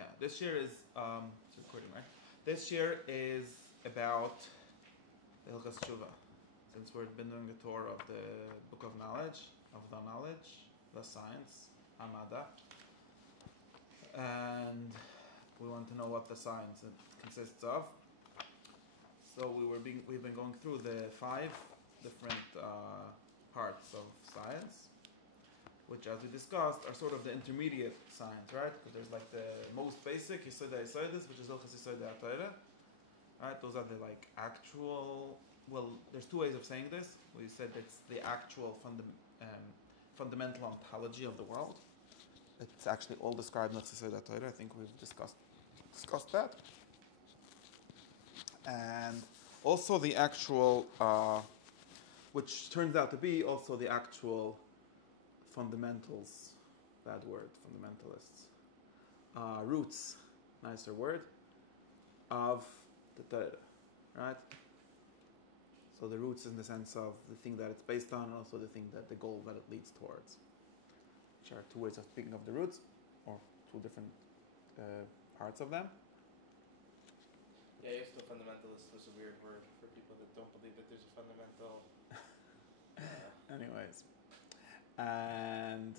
Yeah, this year is it's recording, right? This year is about the Hilchos Tshuva, since we've been doing the tour of the book of knowledge, the science, Hamada, and we want to know what the science it consists of. So we've been going through the 5 different parts of science, which, as we discussed, are sort of the intermediate science, right? Because there's like the most basic Yesod HaYesodis, which is Hilchos Yesod HaTorah, right? Those are the like actual. Well, there's 2 ways of saying this. We said it's the actual fundamental ontology of the world. It's actually all described in Hilchos Yesod HaTorah. I think we've discussed that, and also the actual, which turns out to be also the actual fundamentals, bad word, fundamentalists, roots, nicer word, of the Torah, right? So the roots in the sense of the thing that it's based on, and also the goal that it leads towards, which are 2 ways of speaking of the roots, or 2 different parts of them. Yeah, used to fundamentalist was a weird word for people that don't believe that there's a fundamental. Anyways. And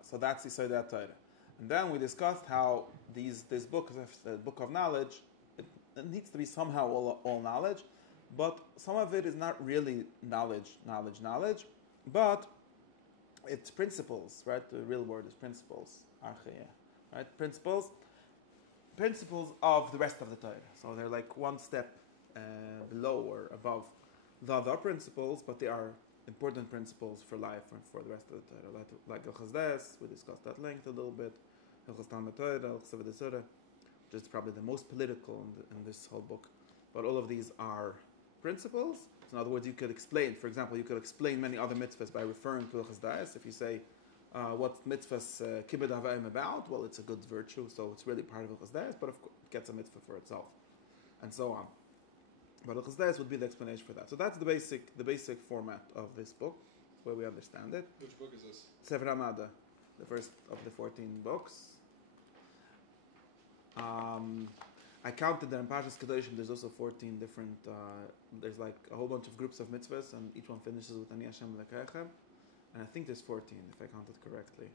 so that's Yesod HaTorah. And then we discussed how this book, the book of knowledge, it needs to be somehow all knowledge, but some of it is not really knowledge, but it's principles, right? The real word is principles, archeia, right? Principles of the rest of the Torah. So they're like 1 step below or above the other principles, but they are important principles for life and for the rest of the Torah. Like Hilchos Des, we discussed that length a little bit. Hilchos Talmud Torah, Hilchos Avodas Zarah, which is probably the most political in this whole book. But all of these are principles. So in other words, you could explain, for example, many other mitzvahs by referring to Hilchos Des. If you say, what mitzvahs kibbud havayim about? Well, it's a good virtue, so it's really part of Hilchos Des, but of course it gets a mitzvah for itself, and so on. But Hilchos Des would be the explanation for that. So that's the basic format of this book, where we understand it. Which book is this? Sefer Hamada, the first of the 14 books. I counted that in Parshas Kedoshim there's also 14 different, there's like a whole bunch of groups of mitzvahs, and each one finishes with Ani Hashem Lekechem. And I think there's 14, if I counted correctly.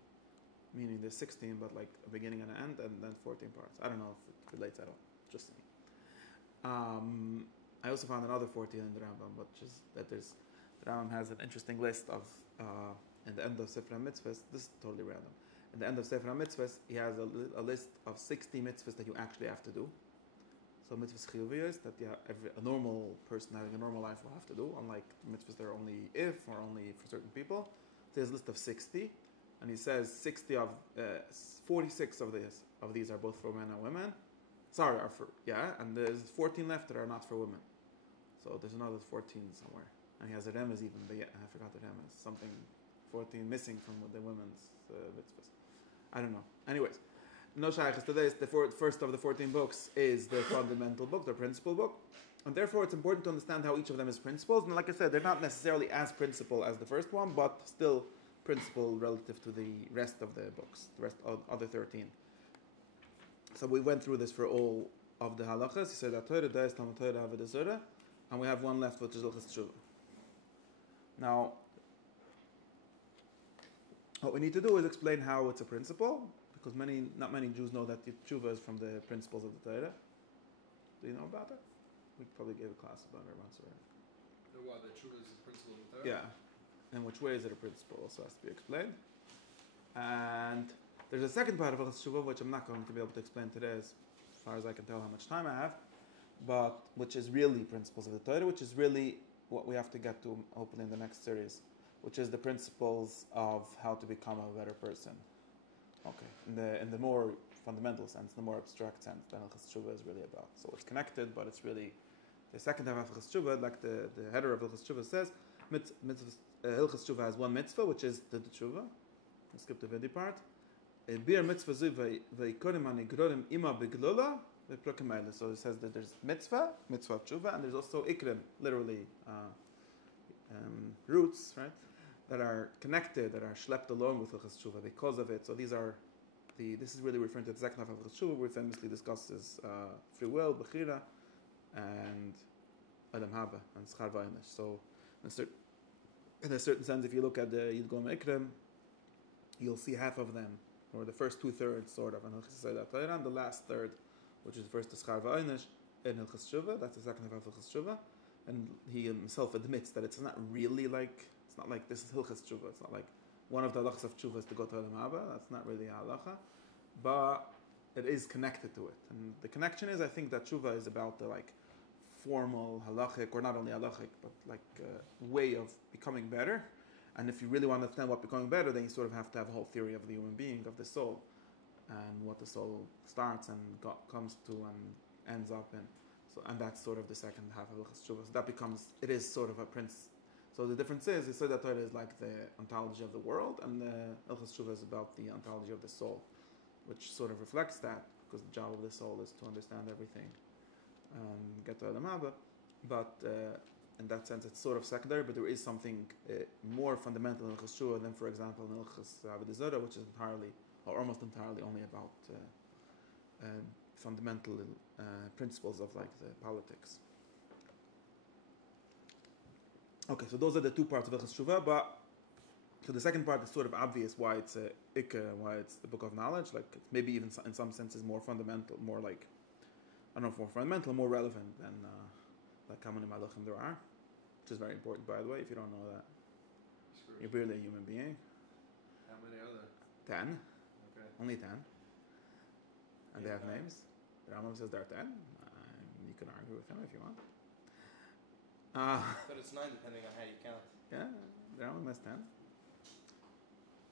Meaning there's 16, but like a beginning and an end, and then 14 parts. I don't know if it relates at all. Just me. I also found another 14 in the Rambam, which is that the Rambam has an interesting list of, in the end of Sefer HaMitzvahs, this is totally random. In the end of Sefer HaMitzvahs, he has a list of 60 mitzvahs that you actually have to do. So mitzvahs chiyuviyos that a normal person having a normal life will have to do, unlike mitzvahs that are only or only for certain people. So he has a list of 60, and he says 46 of these are both for men and women. And there's 14 left that are not for women. So there's another 14 somewhere. And he has a remez even, but I forgot the remez. Something 14 missing from the women's mitzvahs. I don't know. Anyways, no shaykhs. Today is the first of the 14 books is the fundamental book, the principal book. And therefore it's important to understand how each of them is principles. And like I said, they're not necessarily as principal as the first one, but still principal relative to the rest of the books, the rest of other 13. So we went through this for all of the halachas. He said that Torah, Da'is, Talmud Torah, Avodas Zarah, and we have one left, which is Hilchos Tshuva. Now, what we need to do is explain how it's a principle, because not many Jews know that Tshuva is from the principles of the Torah. Do you know about that? We probably gave a class about it once already. What, that Tshuva is the principle of the Torah? Yeah. In which way is it a principle also has to be explained. And there's a second part of Hilchos Tshuva, which I'm not going to be able to explain today as far as I can tell how much time I have, but which is really principles of the Torah, which is really what we have to get to hopefully in the next series, which is the principles of how to become a better person. Okay, in the more fundamental sense, the more abstract sense, than Hilchos Tshuva is really about. So it's connected, but it's really the second half of Hilchos Tshuva, like the header of Hilchos Tshuva says, Hilchos Tshuva has one mitzvah, which is the Tshuva. We'll skip the vidi part. Bir mitzvah zu ve'ikorim anigrorim ima beglola ve'prokim. So it says that there's mitzvah of Tshuva, and there's also ikrim, literally roots, right, that are connected, that are schlepped along with Hilchos Tshuva because of it. So these are this is really referring to the second half of Hilchos Tshuva, where it famously discusses free will, bechira, and adam haba and schar v'einish. So, in a certain sense, if you look at the Yidgom Ikrem, you'll see half of them, or the first 2/3 sort of, in Hilchos Tshuva, and the last third, which is first the schar v'einish in Hilchos Tshuva. That's the second half of Hilchos Tshuva, and he himself admits that it's not really like, it's not like this is Hilchos Tshuva. It's not like one of the halachas of tshuva is to go to Adam Haba. That's not really a halacha, but it is connected to it. And the connection is, I think, that tshuva is about the like formal halachic, or not only halachic, but like way of becoming better. And if you really want to understand what becoming better, then you sort of have to have a whole theory of the human being, of the soul, and what the soul starts and comes to and ends up in. So, and that's sort of the second half of Hilchos Tshuva. So that becomes, it is sort of a prince. So the difference is, the Yesod HaTorah is like the ontology of the world, and the Hilchos Tshuva is about the ontology of the soul, which sort of reflects that, because the job of the soul is to understand everything and get to Adam Haba. But in that sense, it's sort of secondary, but there is something more fundamental in Hilchos Tshuva than, for example, in Hilchos Avodah Zarah, which is entirely, or almost entirely, only about fundamental principles of like the politics. Okay, so those are the two parts of Hilchos Tshuva, but so the second part is sort of obvious why it's a Ikka, why it's the book of knowledge, like maybe even in some senses more fundamental, more like, I don't know, more fundamental, more relevant than like how many malachim there are, which is very important, by the way, if you don't know that. You're barely a human being. How many are there? 10. Okay. Only 10. And they have names. The Rambam says there are 10. You can argue with him if you want. But it's 9 depending on how you count. Yeah, the Rambam has 10.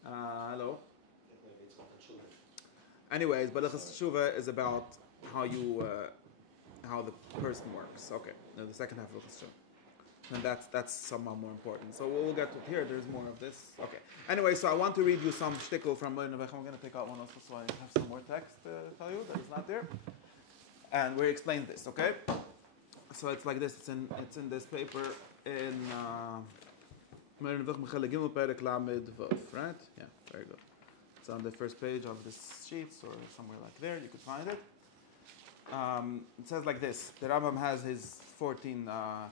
Hello. Anyways, but Hilchos Tshuva is about how you how the person works. Okay, now the second half of Hilchos Tshuva, and that's somehow more important. So we'll get to here. There's more of this. Okay. Anyway, so I want to read you some shtickle from Lowy. I'm going to take out one also, so I have some more text to tell you that is not there, and we explain this. Okay. So it's like this. It's in this paper in. Right? Yeah, very good. It's on the first page of this sheet, or somewhere like there. You could find it. It says like this. The Rambam has his 14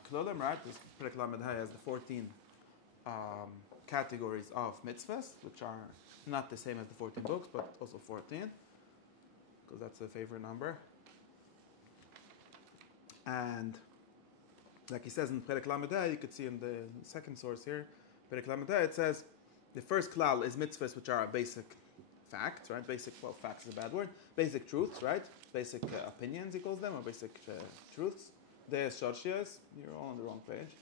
klolim, right? This Perek Lamed Hay has the 14 categories of mitzvahs, which are not the same as the 14 books, but also 14, because that's a favorite number. And like he says in Perek Lamed Hay, you could see in the second source here, Perek Lamed Hay, it says the first klal is mitzvahs, which are a basic facts, right? Facts is a bad word. Basic truths, right? Basic opinions, he calls them, or basic truths. Deis Shorshiyos, you're all on the wrong page.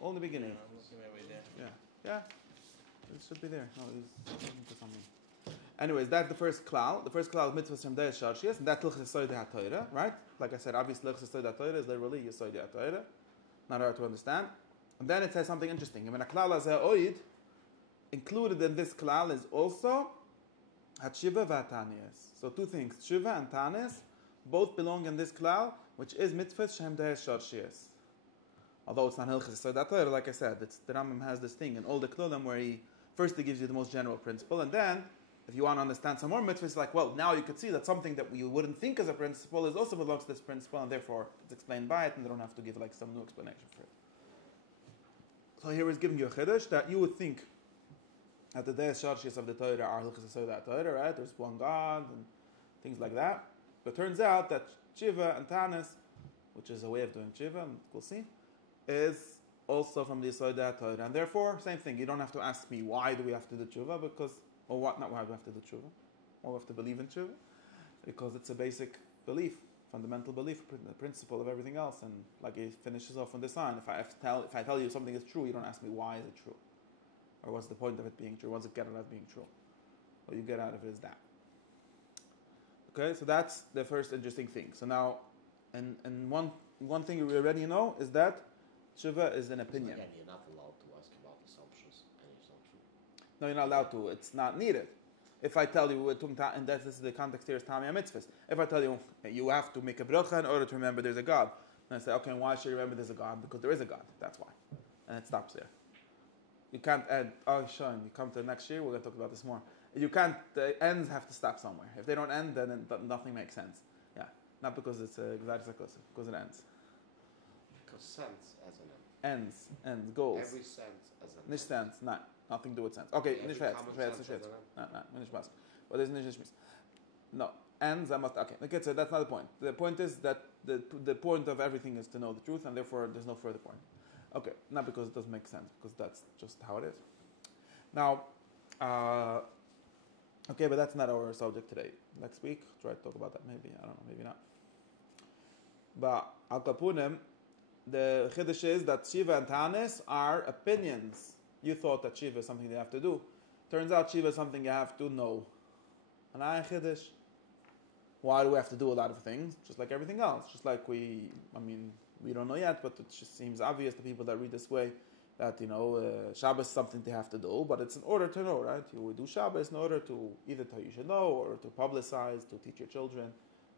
All in the beginning. I'm looking my way there. Yeah. It should be there. No, it's into something. Anyways, that's the first klal. The first klal is mitzvahs from Deis Shorshiyos, and that's Hilchos HaTorah, right? Like I said, obviously Hilchos HaTorah is literally Yesod HaTorah. Not hard to understand. And then it says something interesting. I mean, a klal as a oid, included in this klal is also Hatshiva v'Atanias. So two things, Tshuva and Tanis, both belong in this klal, which is mitzvahs shem deis shorshiyos. Although it's not Hilchos Tshuva, like I said, the Rambam has this thing in all the klolim where he gives you the most general principle, and then if you want to understand some more mitzvahs, like, well, now you could see that something that you wouldn't think as a principle is also belongs to this principle, and therefore it's explained by it, and they don't have to give like some new explanation for it. So here he's giving you a chiddush that you would think that the Deis Shorshiyos of the Torah are Hilchos Torah, right? There's one God and things like that. But it turns out that Tshuva and Tanis, which is a way of doing Tshuva, and we'll see, is also from the Yesod Torah. And therefore, same thing. You don't have to ask me why do we have to do Tshuva, because, or what, not why do we have to do Tshuva. Why we have to believe in Tshuva? Because it's a basic belief, fundamental belief, the principle of everything else. And like he finishes off on this line, if I tell you something is true, you don't ask me why is it true. Or what's the point of it being true? What's it get out of being true? What you get out of it is that. Okay, so that's the first interesting thing. So now, and one thing we already know is that Tshuva is an opinion. Again, you're not allowed to ask about assumptions, and it's not true. No, you're not allowed to. It's not needed. If I tell you, and this is the context here is Tamei Mitzvahs. If I tell you, you have to make a bracha in order to remember there's a God. And I say, okay, why should you remember there's a God? Because there is a God. That's why. And it stops there. You can't add, oh, Sean, you come to next year, we're going to talk about this more. You can't. The ends have to stop somewhere. If they don't end, then nothing makes sense. Yeah, not because it's because it ends. Because sense as an end. Ends, goals. Every sense as an Nicht end. sense, nein, nothing to do with sense. Okay, Every nicht common schwer, sense as an end. No, nicht Spaß. What is nicht Spaß? No, ends, I must, okay, so that's not the point. The point is that the point of everything is to know the truth, and therefore there's no further point. Okay, not because it doesn't make sense, because that's just how it is. Now, okay, but that's not our subject today. Next week, try to talk about that maybe, I don't know, maybe not. But, Al Kapunim, the Chiddush is that Shiva and Tanis are opinions. You thought that Shiva is something you have to do. Turns out Shiva is something you have to know. And I Chiddush. Why do we have to do a lot of things? Just like everything else. Just like we don't know yet, but it just seems obvious to people that read this way that, Shabbos is something they have to do, but it's in order to know, right? You would do Shabbos in order to either tell you should know or to publicize, to teach your children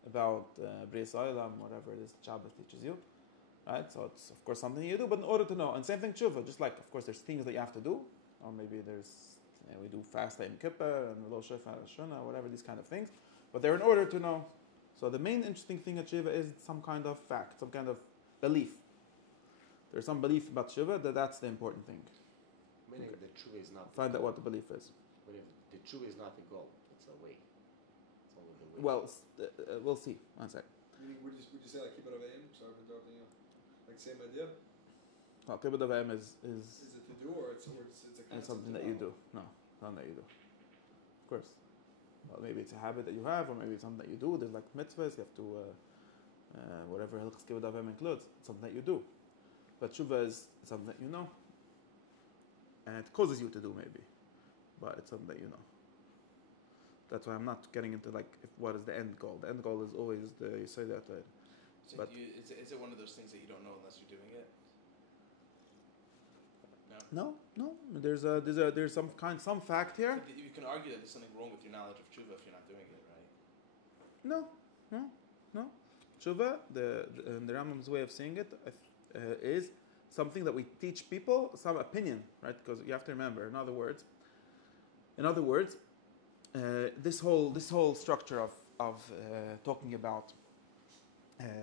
about Bris Olam, whatever it is Shabbos teaches you. Right? So it's, of course, something you do, but in order to know. And same thing, tshuva. Just like, of course, there's things that you have to do. Or maybe we do fast Yom Kippur and Lo Shefar Shana, whatever, these kind of things. But they're in order to know. So the main interesting thing at tshuva is some kind of fact, some kind of belief. There's some belief about tshuva that's the important thing. Meaning the tshuva is not. Find out what the belief is. Meaning the tshuva is not the goal. It's a way. It's only the way. Well, we'll see. One sec. Would you say like kibbut of aim? Sorry for interrupting you. Like same idea? Well, kibbut of Em is it to do or it's a concept? it's something that you do. No, something that you do. Of course. Well, maybe it's a habit that you have, or maybe it's something that you do. There's like mitzvahs, you have to, whatever Hilchos Kibbut includes, it's something that you do. But tshuva is something that you know. And it causes you to do maybe. But it's something that you know. That's why I'm not getting into what is the end goal. The end goal is always you say that. So but is it one of those things that you don't know unless you're doing it? No. There's some fact here. So you can argue that there's something wrong with your knowledge of tshuva if you're not doing it, right? No. Tshuva, the Rambam's way of saying it is something that we teach people, some opinion, right? Because you have to remember, in other words, this whole structure of talking about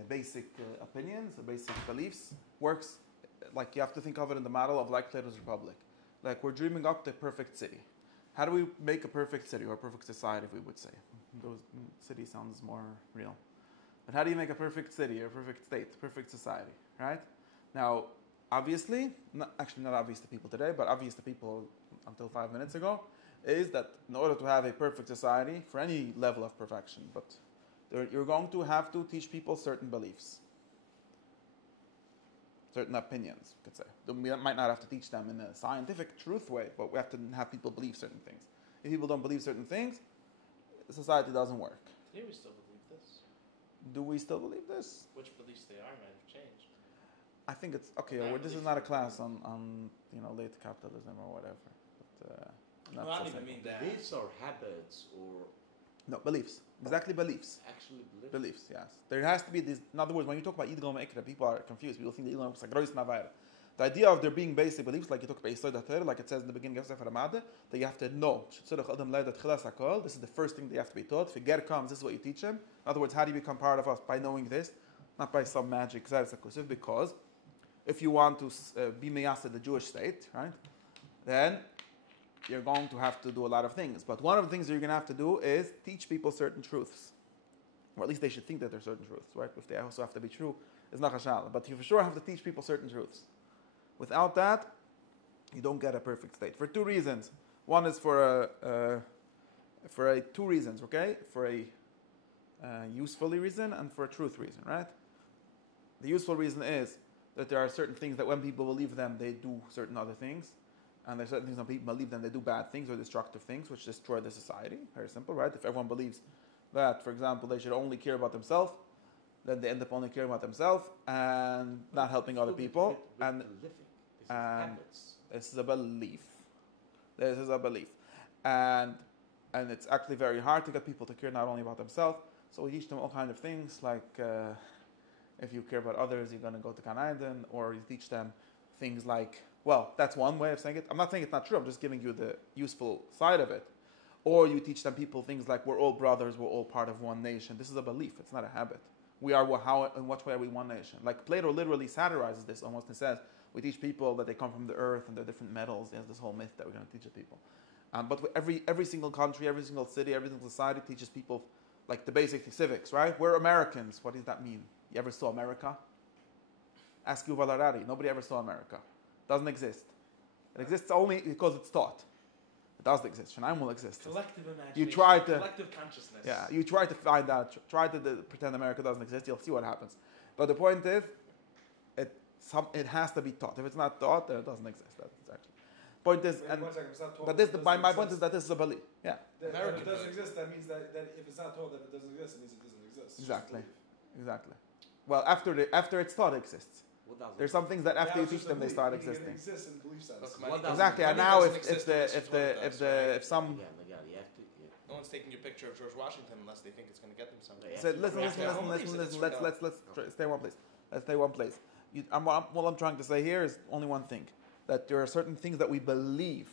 basic opinions, basic beliefs, works like you have to think of it in the model of like Plato's Republic. Like we're dreaming up the perfect city. How do we make a perfect city or a perfect society, if we would say? City sounds more real. But how do you make a perfect city or a perfect state, perfect society, right? Now, obviously, not obvious to people today, but obvious to people until 5 minutes ago, is that in order to have a perfect society, for any level of perfection, but you're going to have to teach people certain beliefs, certain opinions, you could say. We might not have to teach them in a scientific truth way, but we have to have people believe certain things. If people don't believe certain things, society doesn't work. Today we still believe this. Do we still believe this? Which beliefs they are might have changed. I think it's okay. This is not a class on late capitalism or whatever. But, well, I don't even mean that. Beliefs or habits or no beliefs. Exactly, beliefs. Actually beliefs. Beliefs, yes. There has to be this. In other words, when you talk about Yidgol Me'ikra, people are confused. People think that Yidgol is like Rois Navaira. The idea of there being basic beliefs, like you talk about Yisod HaTorah, like it says in the beginning of Sefer Hamada, that you have to know. This is the first thing they have to be taught. If a ger comes, this is what you teach him. In other words, how do you become part of us? By knowing this, not by some magic. Because if you want to be meyaseh the Jewish state, right, then you're going to have to do a lot of things. But one of the things that you're going to have to do is teach people certain truths. Or at least they should think that they're certain truths, right? If they also have to be true, it's not hashal. But you for sure have to teach people certain truths. Without that, you don't get a perfect state. For two reasons. One is for two reasons, okay? For a usefully reason and for a truth reason, right? The useful reason is that there are certain things that when people believe them, they do certain other things. And there's certain things when people believe them, they do bad things or destructive things, which destroy the society. Very simple, right? If everyone believes that, for example, they should only care about themselves, then they end up only caring about themselves and not helping other people. And this is a belief. This is a belief. And it's actually very hard to get people to care not only about themselves. So we teach them all kinds of things, like if you care about others, you're going to go to Gan Eden, or you teach them things like, well, that's one way of saying it. I'm not saying it's not true. I'm just giving you the useful side of it. Or you teach them people things like we're all brothers, we're all part of one nation. This is a belief, it's not a habit. We are in what way are we one nation? Like Plato literally satirizes this almost and says, we teach people that they come from the earth and they're different metals. There's this whole myth that we're going to teach the people. But every single country, every single city, every single society teaches people like the basic civics, right? We're Americans. What does that mean? You ever saw America? Ask Yuval Harari. Nobody ever saw America. Doesn't exist. It exists only because it's taught. It doesn't exist. Shanaim will exist. Collective imagination. You try to, collective consciousness. Yeah, you try to find out, try to pretend America doesn't exist, you'll see what happens. But the point is, it has to be taught. If it's not taught, then it doesn't exist. That's actually. Point is, my point is that this is a belief. Yeah. If it doesn't exist, that means that if it's not taught that it doesn't exist, it means it doesn't exist. Exactly. Well, after it's taught, it exists. There's some things that after you teach them, they start existing. It exists in belief sense. Exactly. And now if some no one's taking your picture of George Washington unless they think it's going to get them something. So listen. Let's stay one place. Let's stay one place. What I'm trying to say here is only one thing: that there are certain things that we believe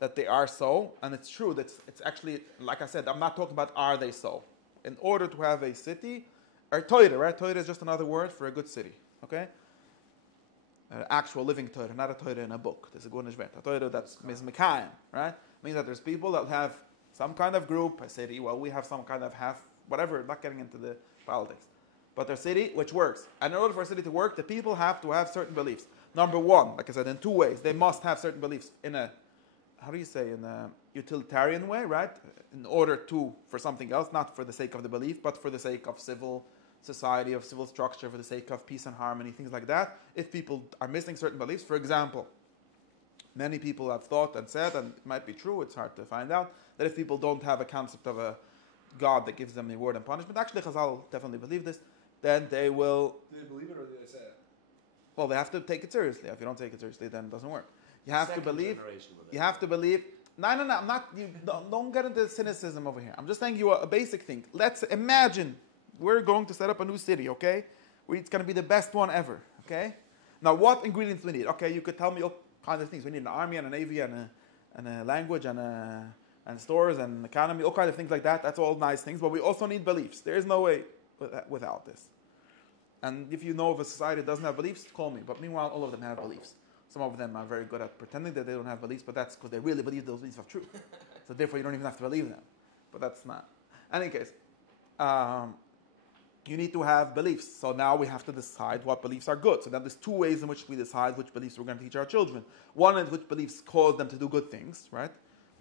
that they are so, and it's true. It's actually, like I said, I'm not talking about are they so. In order to have a city, or Torah, right? Torah is just another word for a good city. Okay. An actual living Torah, not a Torah in a book. There's a Torah that's Mekayim, right? It means that there's people that have some kind of group, a city. Well, we have some kind of whatever. Not getting into the politics, but their city which works. And in order for a city to work, the people have to have certain beliefs. Number one, like I said, in two ways, they must have certain beliefs in a utilitarian way, right? In order for something else, not for the sake of the belief, but for the sake of civil society, of civil structure, for the sake of peace and harmony, things like that. If people are missing certain beliefs, for example, many people have thought and said, and it might be true, it's hard to find out, that if people don't have a concept of a God that gives them reward and punishment, actually Chazal definitely believe this, then they will... Do they believe it or do they say it? Well, they have to take it seriously. If you don't take it seriously, then it doesn't work. You have to believe... No, I'm not... Don't get into cynicism over here. I'm just saying you a basic thing. Let's imagine we're going to set up a new city, okay? It's going to be the best one ever, okay? Now, what ingredients we need? Okay, you could tell me all kinds of things. We need an army and a navy and a language and stores and an economy, all kinds of things like that. That's all nice things, but we also need beliefs. There is no way without this. And if you know of a society that doesn't have beliefs, call me. But meanwhile, all of them have beliefs. Some of them are very good at pretending that they don't have beliefs, but that's because they really believe those beliefs are true. So therefore, you don't even have to believe them. But that's not. In any case, you need to have beliefs. So now we have to decide what beliefs are good. So now there's two ways in which we decide which beliefs we're going to teach our children. One is which beliefs cause them to do good things, right?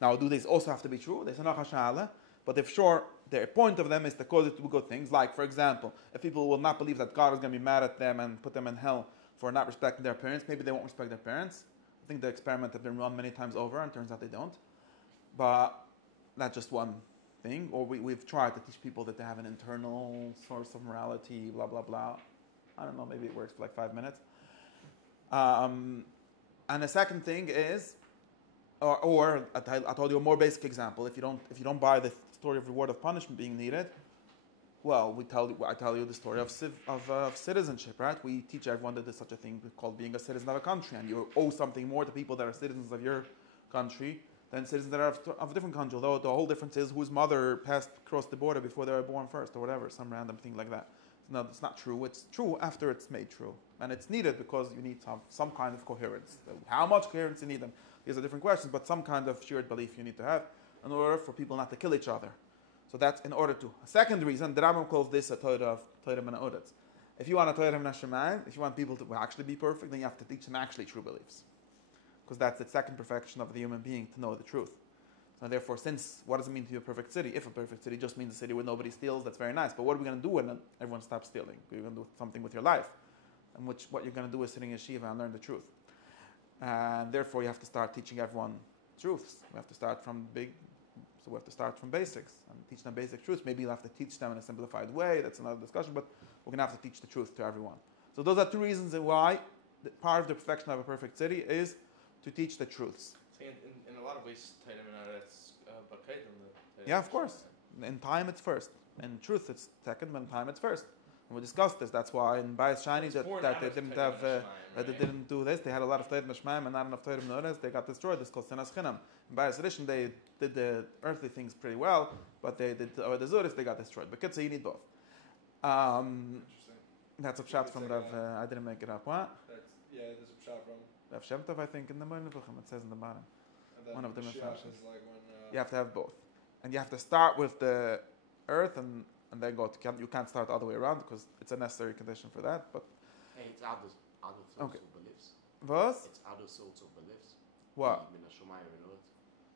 Now, do these also have to be true? There's a nachashala, but if sure, the point of them is to cause it to do good things. Like, for example, if people will not believe that God is going to be mad at them and put them in hell for not respecting their parents, maybe they won't respect their parents. I think the experiment has been run many times over, and it turns out they don't. But that's just one thing. Or we've tried to teach people that they have an internal source of morality, blah, blah, blah. I don't know, maybe it works for like 5 minutes. And the second thing is, or I told you a more basic example. If you don't buy the story of reward of punishment being needed, well, I tell you the story of citizenship, right? We teach everyone that there's such a thing called being a citizen of a country, and you owe something more to people that are citizens of your country than citizens that are of a different country. Although the whole difference is whose mother crossed the border before they were born first, or whatever, some random thing like that. No, it's not true. It's true after it's made true, and it's needed because you need some kind of coherence. How much coherence you need them? These are different questions, but some kind of shared belief you need to have in order for people not to kill each other. So that's in order to. A second reason, the Rambam calls this a Torah of Torah Mena'odetz. If you want a Torah Menashemayim, if you want people to actually be perfect, then you have to teach them actually true beliefs. Because that's the second perfection of the human being, to know the truth. So therefore, what does it mean to be a perfect city? If a perfect city just means a city where nobody steals, that's very nice. But what are we going to do when everyone stops stealing? You're going to do something with your life. And what you're going to do is sitting in yeshiva and learn the truth. And therefore, you have to start teaching everyone truths. We have to start from basics and teach them basic truths. Maybe you'll have to teach them in a simplified way. That's another discussion. But we're going to have to teach the truth to everyone. So those are two reasons why part of the perfection of a perfect city is to teach the truths. See, in a lot of ways, that's yeah, of course. In time, it's first. In truth, it's second. But in time, it's first. We discussed this. That's why in Bayis Shani It's that born they out of didn't Torah have Mishmaim, that they right? didn't do this. They had a lot of Torah Mishmaim and not enough Torah Menorahs. They got destroyed. This called Sinas Chinam. In Bayis Rishon they did the earthly things pretty well, but they did the Zuris, they got destroyed. But kids, so you need both. Interesting. That's a pshat from Rav. I didn't make it up. What? There's a shot from. Rav Shem Tov, I think, in the Moed Nevuchim. It says in the bottom. And then One of them is Mashiach Rashi. is like when. You have to have both, and you have to start with the earth and then go to. You can't start the other way around because it's a necessary condition for that. But Hey, it's other sorts Okay. of beliefs. was It's other sorts of beliefs. what? Min hashamayim, you know it?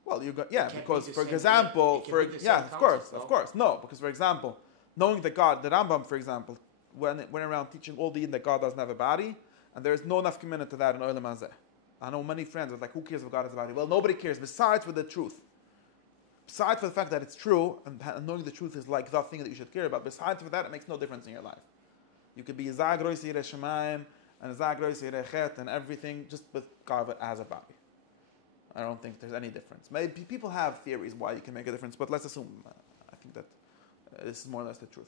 Well, you got It can't because be the for same- example, it can for be the yeah, same of course, concept, no? of course, no, because for example, knowing that God, the Rambam, for example, went around teaching all the Yin that God doesn't have a body, and there is no enough commitment to that in Olam Hazeh. I know many friends are like, who cares if God has a body? Well, nobody cares. Besides for the truth, besides for the fact that it's true, and knowing the truth is like the thing that you should care about. Besides for that, it makes no difference in your life. You could be Zagrois Yireh Shemayim and Zagrois Yireh Chet and everything, just with God as a body. I don't think there's any difference. Maybe people have theories why you can make a difference, but let's assume, I think that this is more or less the truth.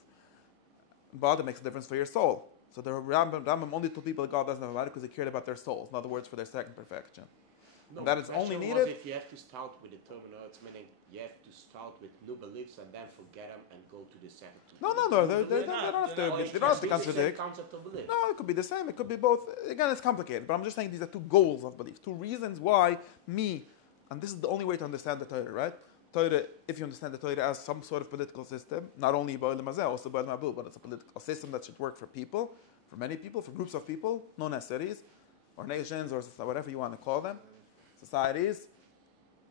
But it makes a difference for your soul. So the Rambam only told people that God doesn't have a body because he cared about their souls. In other words, for their second perfection. No, That the is only question needed- was if you have to start with the terminology, meaning you have to start with new beliefs and then forget them and go to the second. No, they don't have to. Or They you don't have to It's the same contradict. concept of belief. No, it could be the same. It could be both. Again, it's complicated. But I'm just saying these are two goals of belief, two reasons why and this is the only way to understand the Torah, right? Torah, if you understand the Torah as some sort of political system, not only Ba'olam Hazeh, also Ba'olam Haba, but it's a political system that should work for people, for many people, for groups of people, known as cities, or nations, or whatever you want to call them, societies.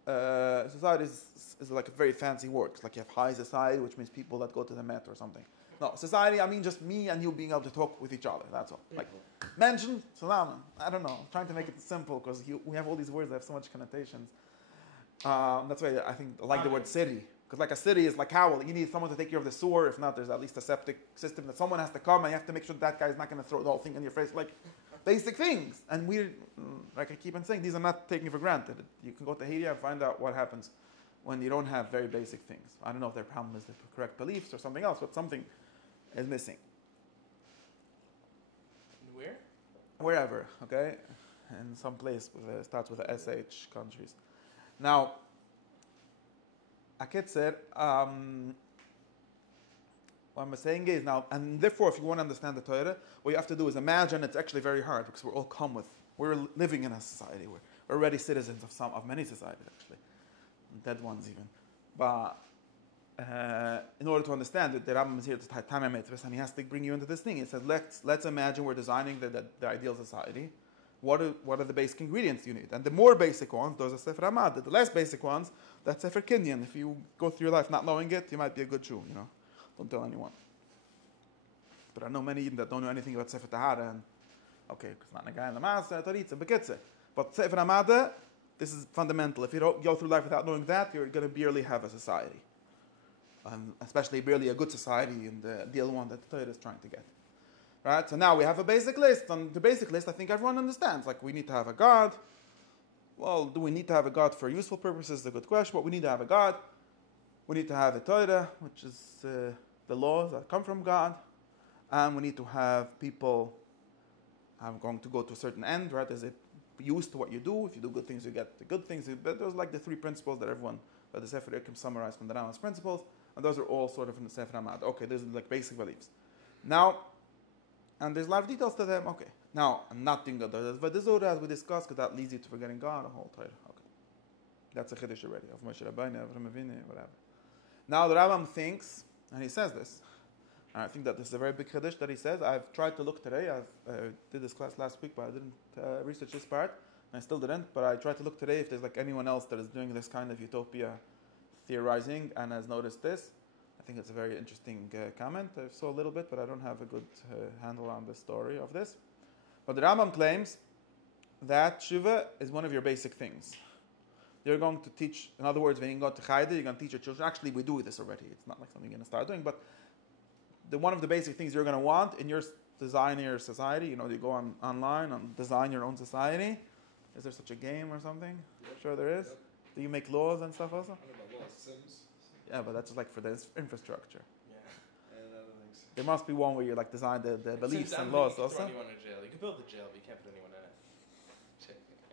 Societies is like a very fancy word. It's like you have high society, which means people that go to the Met or something. No, society, I mean just me and you being able to talk with each other, that's all. Like, mention, salam, I don't know, I'm trying to make it simple because we have all these words that have so much connotations. That's why I think I like the word city. Because like a city is like how you need someone to take care of the sewer. If not, there's at least a septic system that someone has to come and you have to make sure that guy is not going to throw the whole thing in your face. Like basic things. And like I keep on saying, these are not taken for granted. You can go to Haiti and find out what happens when you don't have very basic things. I don't know if their problem is the correct beliefs or something else, but something is missing. Where? Wherever, okay? In some place starts with a SH countries. Now, Aketzer, what I'm saying is now, and therefore, if you want to understand the Torah, what you have to do is imagine it's actually very hard because we're living in a society. We're already citizens of many societies, actually, dead ones even. But in order to understand it, the Rambam is here to Tamei Mitzvahs, and he has to bring you into this thing. He says, let's imagine we're designing the ideal society. What are the basic ingredients you need? And the more basic ones, those are Sefer Hamad. The less basic ones, that's Sefer Kinyan. If you go through your life not knowing it, you might be a good Jew, Don't tell anyone. But I know many that don't know anything about Sefer Tahara. And okay, because not a guy in the Maaseh, Taritza, Bekitze. But Sefer Hamad, this is fundamental. If you don't go through life without knowing that, you're going to barely have a society. Especially barely a good society in the ideal one that the Torah is trying to get. Right? So now we have a basic list. On the basic list, I think everyone understands. Like, we need to have a God. Well, do we need to have a God for useful purposes? Is a good question. But we need to have a God. We need to have a Torah, which is the laws that come from God. And we need to have people going to go to a certain end, right? Is it used to what you do? If you do good things, you get the good things. But those are like the three principles that everyone, that the Sefer Yekim summarized from the Rambam's principles. And those are all sort of in the Sefer Hamad. Okay, those are like basic beliefs. Now, and there's a lot of details to them. Okay. Now, I'm not doing the Zora as we discussed, because that leads you to forgetting God, the whole Torah. Okay. That's a Chiddush already, of Moshe Rabbeinu, Avraham Avinu, whatever. Now, the Rambam thinks, and he says this, and I think that this is a very big Chiddush that he says. I've tried to look today. I did this class last week, but I didn't research this part, and I still didn't, but I tried to look today if there's like anyone else that is doing this kind of utopia theorizing and has noticed this. I think it's a very interesting comment. I saw a little bit, but I don't have a good handle on the story of this. But the Rambam claims that Tshuva is one of your basic things. You're going to teach, in other words, when you go to Chayde, you're going to teach your children. Actually, we do this already. It's not like something you're going to start doing, but one of the basic things you're going to want in your design your society, you go online and design your own society. Is there such a game or something? Yep. Sure there is. Yep. Do you make laws and stuff also? I don't know about laws, Sims, Yeah, but that's just like for the infrastructure. Yeah. and other things. There must be one where you like design the beliefs and laws you can throw also. anyone in jail. You can build a jail, but you can't put anyone in it.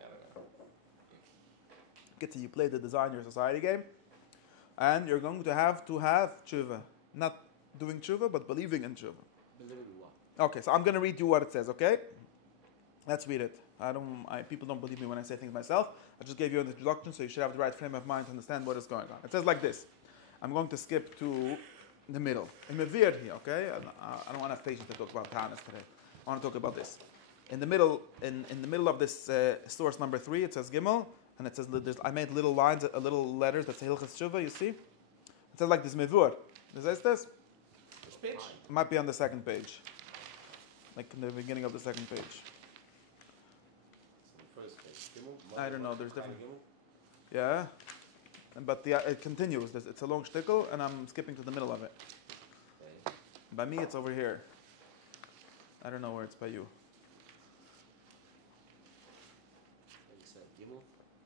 I don't know. Get to you play the design your society game, and you're going to have tshuva, not doing tshuva, but believing in tshuva. Believe in what? Okay, so I'm going to read you what it says. Okay, let's read it. People don't believe me when I say things myself. I just gave you an introduction, so you should have the right frame of mind to understand what is going on. It says like this. I'm going to skip to the middle. In Mevir here, okay? I don't want to have patience to talk about Tanis today. I want to talk about this. In the middle of this source number 3, it says Gimel, and it says I made little lines, little letters that say Hilchos Tshuva. You see? It says like this Mevur. Does it this? Which page? It might be on the second page, like in the beginning of the second page. So the first page. Gimel? I don't know. There's different. Gimel? Yeah. But it continues. It's a long shtickle, and I'm skipping to the middle of it. Okay. By me, it's over here. I don't know where it's by you. And you said Gimel?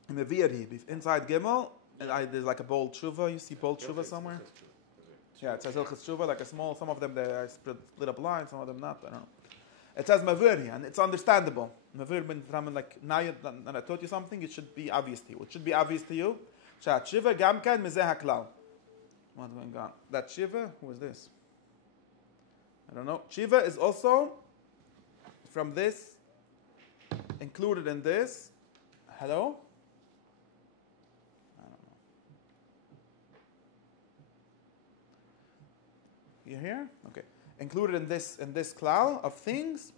In the Viyari, inside Gimel, and there's like a bold tshuva. You see bold tshuva somewhere? Yeah, it says Hilchos Tshuva, like a small. Some of them I split up lines, some of them not. I don't know. It says Mavur, and it's understandable. Mavur bin Traman, like now and I taught you something, it should be obvious to you. It should be obvious to you. Shiva gamkan mizeh haklal. What's going on? That Shiva, who is this? I don't know. Shiva is also from this, included in this. Hello? I don't know. You here? Okay. Included in this klal of things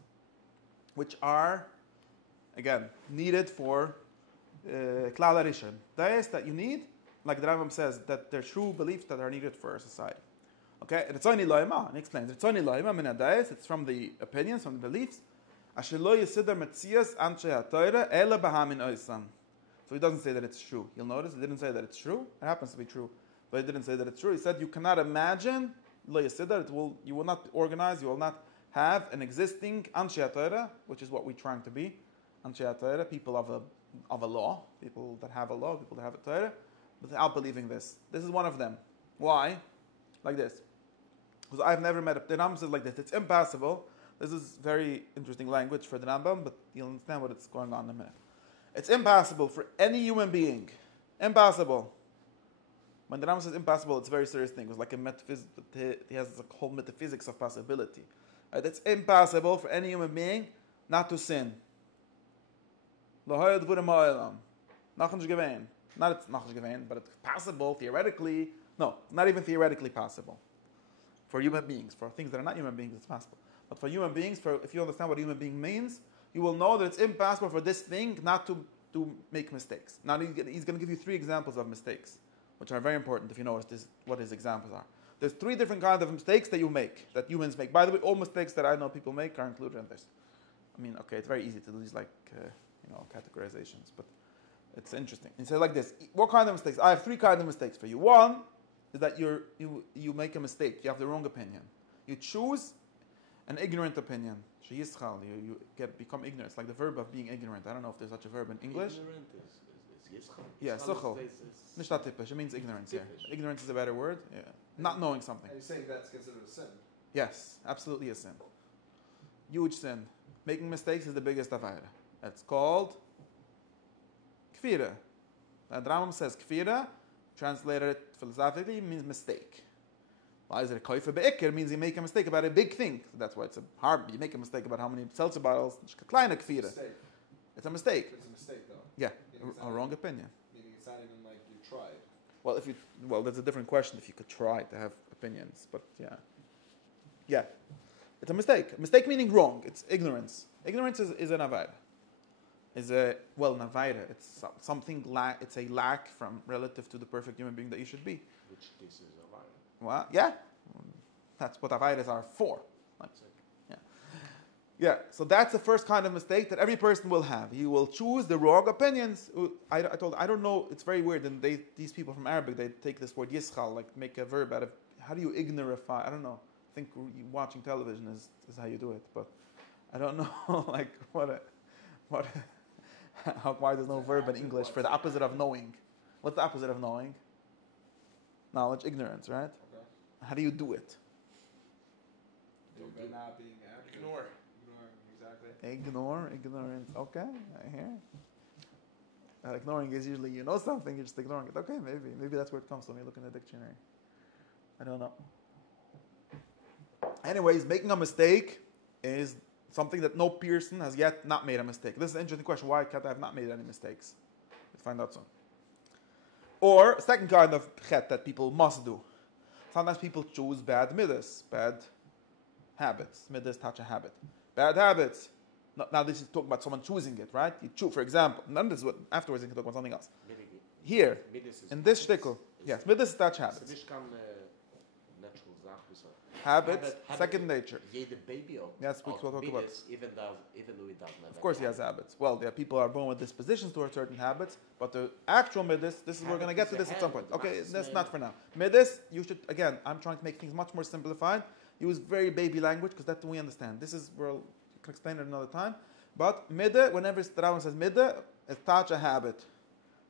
which are, again, needed for klal harishon. That you need, like the Rambam says, that they're true beliefs that are needed for our society. Okay, and it's only loima, and he explains, it's only loima min hadayis, it's from the opinions, from the beliefs. Asher lo yisider metzias anshe ha'torah ela b'hamin oisam. So he doesn't say that it's true. You'll notice, he didn't say that it's true. It happens to be true, but he didn't say that it's true. He said you cannot imagine, lo yisider, you will not organize, you will not have an existing anshe ha'torah, which is what we're trying to be. Anshe ha'torah, people of a law, people that have a law, people that have a Torah, without believing this. This is one of them. Why? Like this. Because I've never met the Rambam says like this. It's impossible. This is very interesting language for the Rambam, but you'll understand what it's going on in a minute. It's impossible for any human being. Impossible. When the Rambam says impossible, it's a very serious thing. It's like a metaphysics. He has a whole metaphysics of possibility. Right? It's impossible for any human being not to sin. Not it's not gewähnt, but it's possible, theoretically. No, not even theoretically possible. For human beings, for things that are not human beings, it's possible. But for human beings, if you understand what human being means, you will know that it's impossible for this thing not to make mistakes. Now he's going to give you 3 examples of mistakes, which are very important if you know what his examples are. There's 3 different kinds of mistakes that you make, that humans make. By the way, all mistakes that I know people make are included in this. I mean, okay, it's very easy to do these categorizations, but it's interesting. He says like this: what kind of mistakes? I have 3 kinds of mistakes for you. One is that you make a mistake. You have the wrong opinion. You choose an ignorant opinion. You become ignorant. It's like the verb of being ignorant. I don't know if there's such a verb in English. Ignorant is yischal. Yeah, suchel. Nicht typisch. It means ignorance here. Typisch. Ignorance is a better word. Yeah. Not knowing something. And you're saying that's considered a sin. Yes, absolutely a sin. Huge sin. Making mistakes is the biggest avayra. It's called kfira. The Rambam says kfira, translated philosophically, means mistake. Why is it a koifa be'ikr? Means you make a mistake about a big thing. So that's why it's a hard. You make a mistake about how many seltzer bottles. Kleine kfira. It's a mistake. It's a mistake, though. Yeah, Meaning a wrong opinion. Meaning it's not even like you tried. Well, that's a different question. If you could try to have opinions, but yeah, it's a mistake. A mistake meaning wrong. It's ignorance. Ignorance is an avayra. Navaira. It's something it's a lack from relative to the perfect human being that you should be. Which this is a lie. Well, yeah, that's what avairas are for. Yeah. So that's the first kind of mistake that every person will have. He will choose the wrong opinions. I don't know. It's very weird. And these people from Arabic, they take this word yischal, like make a verb out of. How do you ignorify? I don't know. I think watching television is how you do it, but I don't know like why there's no verb in English for the opposite of knowing. What's the opposite of knowing? Knowledge, ignorance, right? Okay. How do you do it? by not being active. Ignore. Exactly. Ignorance. Okay, I hear. Ignoring is usually you know something, you're just ignoring it. Okay, maybe that's where it comes from. You look in the dictionary. I don't know. Anyways, making a mistake is something that no person has yet not made a mistake. This is an interesting question. Why can't I have not made any mistakes? We'll find out soon. Or second kind of chet that people must do. Sometimes people choose bad midas, bad habits. Midas touch a habit. Bad habits. Now this is talking about someone choosing it, right? You choose, for example. None of this is what afterwards you can talk about something else. Here, in this shtickle, yes, midas is touch habits. Habits, second nature. Yes, we'll talk about. Even though he doesn't have. Of course, he has habits. Well, there are people are born with dispositions towards certain habits, but the actual midas, we're going to get to this at some point. Okay, that's not for now. Midas, you should, again, I'm trying to make things much more simplified. Use very baby language because that's what we understand. This is, we'll explain it another time. But midah, whenever the Rambam says midah, it's touch a habit.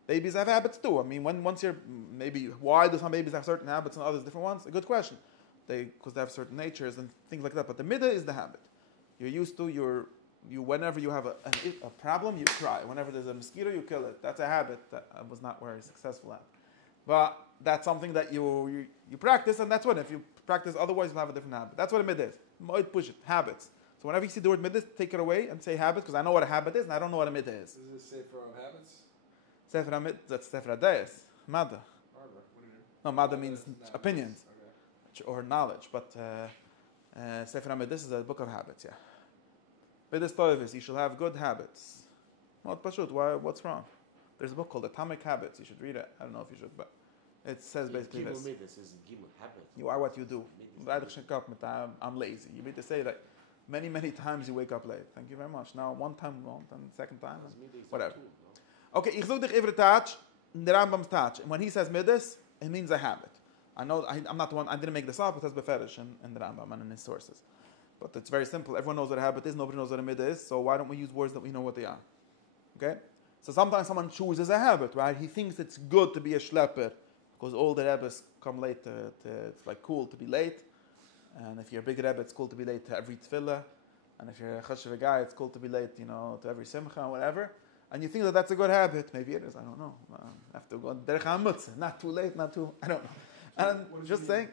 Babies have habits too. I mean, once you're, maybe, why do some babies have certain habits and others different ones? A good question. Because they have certain natures and things like that. But the midah is the habit. You're used to, whenever you have a problem, you cry. Whenever there's a mosquito, you kill it. That's a habit that I was not very successful at. But that's something that you practice, and that's what. If you practice otherwise, you'll have a different habit. That's what a midah is. Moed push it, habits. So whenever you see the word midah, take it away and say habits, because I know what a habit is, and I don't know what a midah is. Is this Sefer of Habits? Sefer HaMid, that's Sefer HaDeis. Mada. No, Mada means opinions. Or knowledge, but Sefer HaMid, this is a book of habits, yeah. Midas Toivis, you shall have good habits. Not Pashut, what's wrong? There's a book called Atomic Habits, you should read it. I don't know if you should, but it says basically this. You are what you do. I'm lazy. You need to say that many, many times you wake up late. Thank you very much. Now, one time wrong, then second time, whatever. Okay, ich such dich every touch, the Rambam's touch. And when he says Midas, it means a habit. I know I'm not the one. I didn't make this up. It has beferish in the Rambam and in his sources. But it's very simple. Everyone knows what a habit is. Nobody knows what a midah is. So why don't we use words that we know what they are? Okay. So sometimes someone chooses a habit, right? He thinks it's good to be a schlepper because all the rebbes come late. It's like cool to be late. And if you're a big rebbe, it's cool to be late to every tefillah. And if you're a chashuv guy, it's cool to be late, to every simcha or whatever. And you think that that's a good habit. Maybe it is. I don't know. I have to go derech ha'amutz. Not too late. Not too. I don't know. And just saying,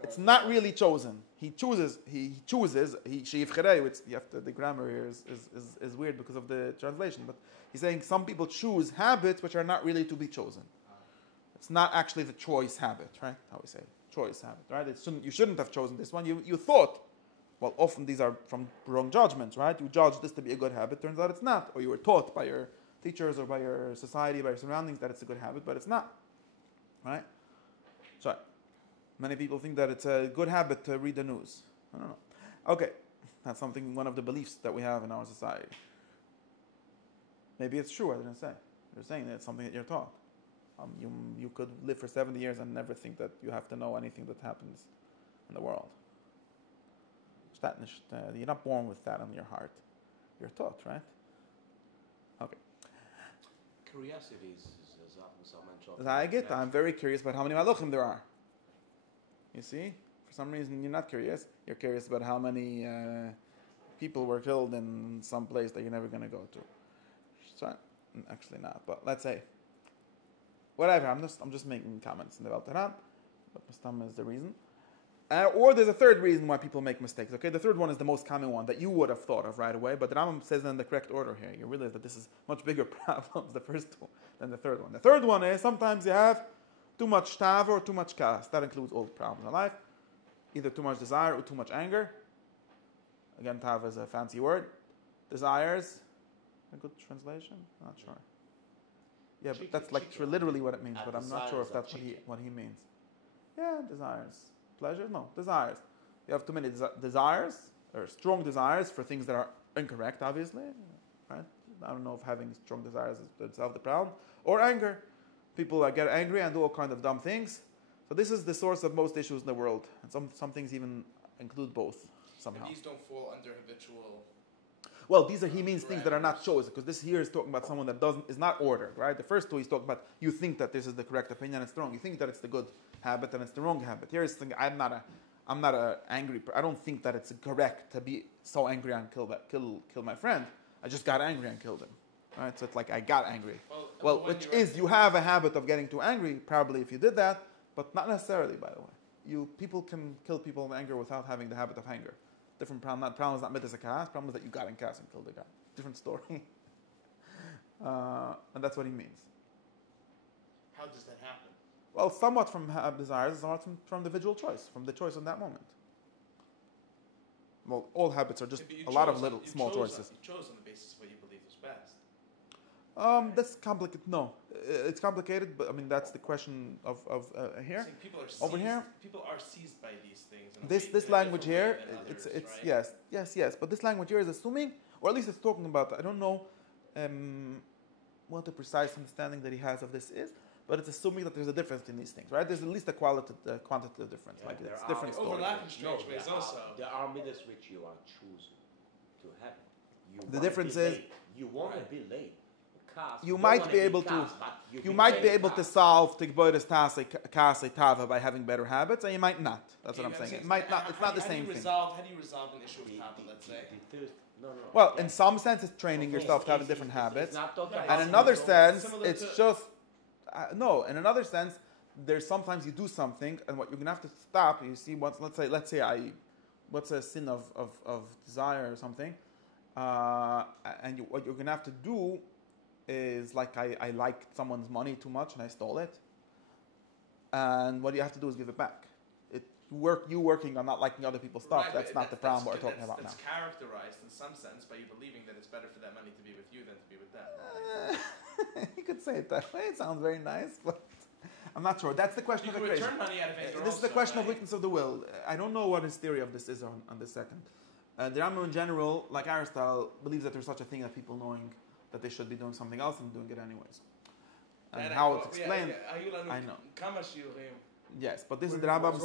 it's not really chosen. He chooses. You have to, the grammar here is weird because of the translation. But he's saying some people choose habits which are not really to be chosen. It's not actually the choice habit, right? How we say it. Choice habit, right? You shouldn't have chosen this one. You thought, well, often these are from wrong judgments, right? You judge this to be a good habit. Turns out it's not. Or you were taught by your teachers or by your society, by your surroundings that it's a good habit, but it's not, right? So, many people think that it's a good habit to read the news. I don't know. Okay, that's one of the beliefs that we have in our society. Maybe it's true, I didn't say. You're saying that it's something that you're taught. You could live for 70 years and never think that you have to know anything that happens in the world. You're not born with that in your heart. You're taught, right? Okay. Curiosity is I'm very curious about how many malachim there are. You see? For some reason, you're not curious. You're curious about how many people were killed in some place that you're never going to go to. So, actually not, but let's say. Whatever, I'm just making comments in the Valtaran, but Mustam is the reason. Or there's a third reason why people make mistakes. Okay, the third one is the most common one that you would have thought of right away, but the Rambam says in the correct order here. You realize that this is much bigger problems, the first two, than the third one. The third one is sometimes you have too much tav or too much kas. That includes all problems in life. Either too much desire or too much anger. Again, tav is a fancy word. Desires. A good translation? I'm not sure. Yeah, but that's like literally what it means, but I'm not sure if that's what he means. Yeah, desires. Pleasure? No, desires. You have too many desires, or strong desires for things that are incorrect, obviously. Right? I don't know if having strong desires is itself the problem. Or anger. People get angry and do all kinds of dumb things. So this is the source of most issues in the world. And some things even include both somehow. And these don't fall under habitual... Well, he means things that are not chosen, because this here is talking about someone that is not ordered, right? The first two he's talking about, you think that this is the correct opinion and it's wrong. You think that it's the good habit and it's the wrong habit. Here is thinking, I'm not a angry. I don't think that it's correct to be so angry and kill my friend. I just got angry and killed him. Right? So it's like I got angry. Well, which is you have a habit of getting too angry. Probably if you did that, but not necessarily. By the way, people can kill people in anger without having the habit of anger. Different problem. Not problem is not midas akas. Problem is that you got in kas and killed the guy. Different story. And that's what he means. How does that happen? Well, somewhat from desires, somewhat from individual choice, from the choice in that moment. Well, all habits are just a lot of little small choices. You chose on the basis of what you believe is best. That's complicated. No, it's complicated, but I mean that's the question of here. People are seized, over here. People are seized by these things. This language here, others, it's right? yes. But this language here is assuming, or at least it's talking about. I don't know what the precise understanding that he has of this is, but it's assuming that there's a difference in these things, right? There's at least a quantitative difference. Yeah, like it's are different stories. overlap in strange ways also. There are midas which you are choosing to have. The difference is you want to be late. You might be able to. You might be able to solve Tigboides Kase Tava by having better habits, and you might not. That's what I'm saying. It might not. It's not the same thing. How do you resolve an issue of Tava? Let's say. Well, in some sense, it's training yourself to have different habits, and in another sense, it's just no. In another sense, there's sometimes you do something, and what you're gonna have to stop. You see, once let's say what's a sin of desire or something, and what you're gonna have to do is like I liked someone's money too much and I stole it, and what you have to do is give it back. You working on not liking other people's stuff. Right, that's not the problem we're talking about now. It's characterized in some sense by you believing that it's better for that money to be with you than to be with them. You could say it that way. It sounds very nice, but I'm not sure. That's the question of equation. This is the question of weakness of the will. I don't know what his theory of this is on this second. The Rambam in general, like Aristotle, believes that there's such a thing as people knowing that they should be doing something else and doing it anyways. And how it's explained, I know. Yes, but this is the Rambam's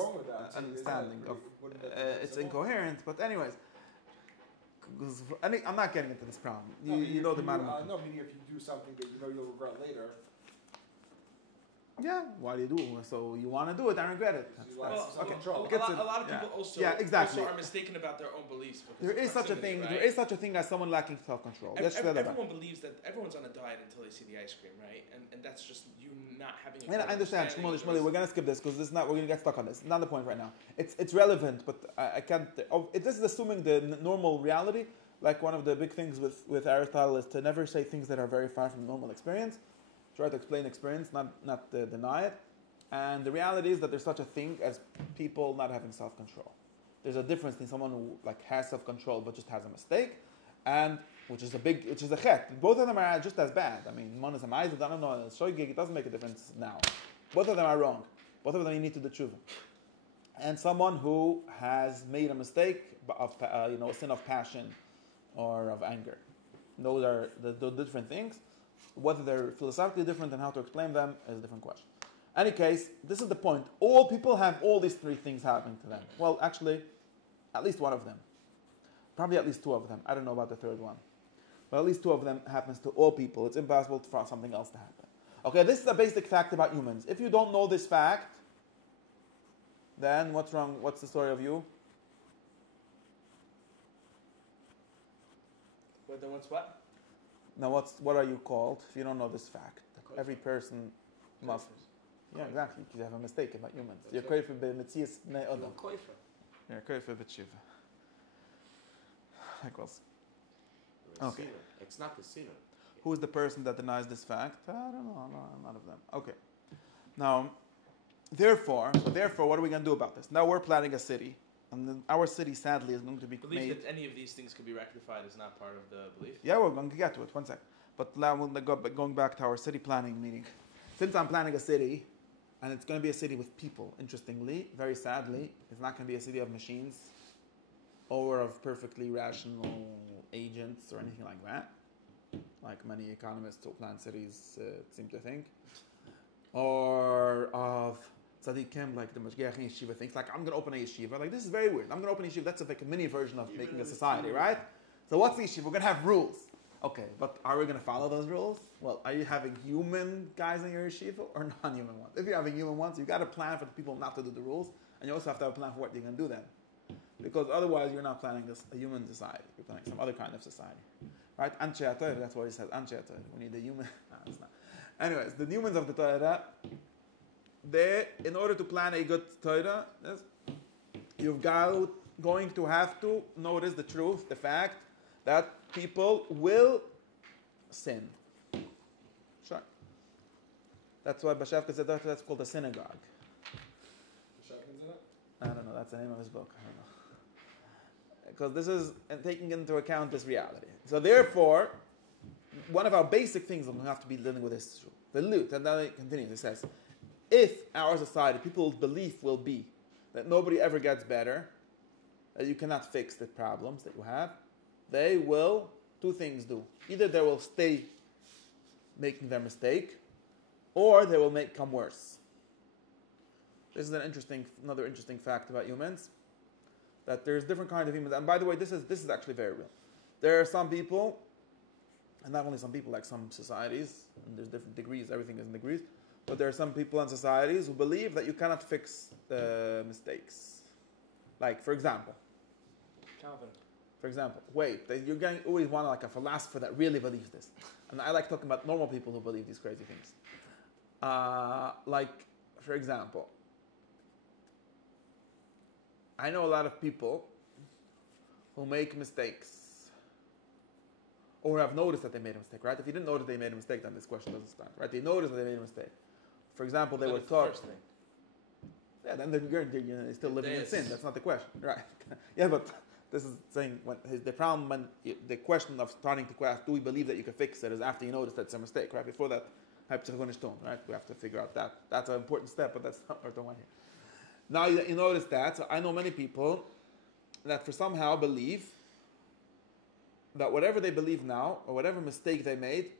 understanding of it's incoherent. But anyways, I'm not getting into this problem. You know the matter. No, meaning if you do something that you know you'll regret later. Yeah, why do you do? So you want to do it and regret it. Okay. A lot of people also are mistaken about their own beliefs. There is such a thing. Right? There is such a thing as someone lacking self-control. Everyone believes that everyone's on a diet until they see the ice cream, right? And that's just you not having. I understand, Shmuley. We're gonna skip this because this is not. We're gonna get stuck on this. Not the point right now. It's relevant, but I can't. This is assuming the normal reality. Like one of the big things with Aristotle is to never say things that are very far from normal experience. Try to explain experience, not deny it. And the reality is that there's such a thing as people not having self-control. There's a difference in someone who has self-control but just has a mistake, and which is a chet. Both of them are just as bad. I mean, one is a ma'izah, I don't know, it doesn't make a difference now. Both of them are wrong. Both of them you need to do tshuva. And someone who has made a mistake of a sin of passion or of anger. Those are the different things. Whether they're philosophically different and how to explain them is a different question. Any case, this is the point. All people have all these three things happening to them. Well, actually, at least one of them. Probably at least two of them. I don't know about the third one. But at least two of them happens to all people. It's impossible for something else to happen. Okay, this is a basic fact about humans. If you don't know this fact, then what's wrong? What's the story of you? But then what's what? Now, what are you called if you don't know this fact? Every person must. Yeah, exactly. You have a mistake about humans. You're koifer b'metzias bnei adam. You're koifer b'tshuva. Okay. It's not the sinner. Who is the person that denies this fact? I don't know. None of them. Okay. Now, therefore, what are we going to do about this? Now we're planning a city. And then our city, sadly, is going to be belief that any of these things can be rectified is not part of the belief? Yeah, we're going to get to it. One sec. But now going back to our city planning meeting. Since I'm planning a city, and it's going to be a city with people, interestingly, very sadly, it's not going to be a city of machines or of perfectly rational agents or anything like that, like many economists who plan cities seem to think, or of tzaddikim, like the Mashgiach in yeshiva thinks, like, I'm going to open a yeshiva. Like, this is very weird. I'm going to open a yeshiva. That's like a mini version of making a society, right? So what's the yeshiva? We're going to have rules. Okay, but are we going to follow those rules? Well, are you having human guys in your yeshiva or non-human ones? If you're having human ones, you've got to plan for the people not to do the rules and you also have to have a plan for what you're going to do then. Because otherwise, you're not planning a human society. You're planning some other kind of society. Right? Anshe HaTorah, that's what he says, Anshe HaTorah. We need a human. No, it's not. Anyways, the humans of the Torah, in order to plan a good Torah, you're going to have to notice the truth, the fact that people will sin. Sure. That's why Bashevka said that's called a synagogue. Shotguns in it? I don't know, that's the name of his book. I don't know. Because this is taking into account this reality. So therefore, one of our basic things that we have to be dealing with is the loot. And then it continues, it says, if our society, people's belief will be that nobody ever gets better, that you cannot fix the problems that you have, they will two things do. Either they will stay making their mistake, or they will come worse. This is another interesting fact about humans, that there's different kinds of humans. And by the way, this is actually very real. There are some people, and not only some people, like some societies, and there's different degrees, everything is in degrees, but there are some people and societies who believe that you cannot fix the mistakes. Like, for example, Calvin. You're going to always want like a philosopher that really believes this. And I like talking about normal people who believe these crazy things. Like, for example, I know a lot of people who make mistakes or have noticed that they made a mistake, right? If you didn't notice they made a mistake, then this question doesn't start, right? They noticed that they made a mistake. For example, they were taught... Yeah, then they're still living in sin. That's not the question, right? Yeah, but this is saying the problem when the question of starting to ask, do we believe that you can fix it, is after you notice that it's a mistake, right? Before that, right? We have to figure out that. That's an important step, but that's not what I want here. Now you notice that, so I know many people that for somehow believe that whatever they believe now, or whatever mistake they made,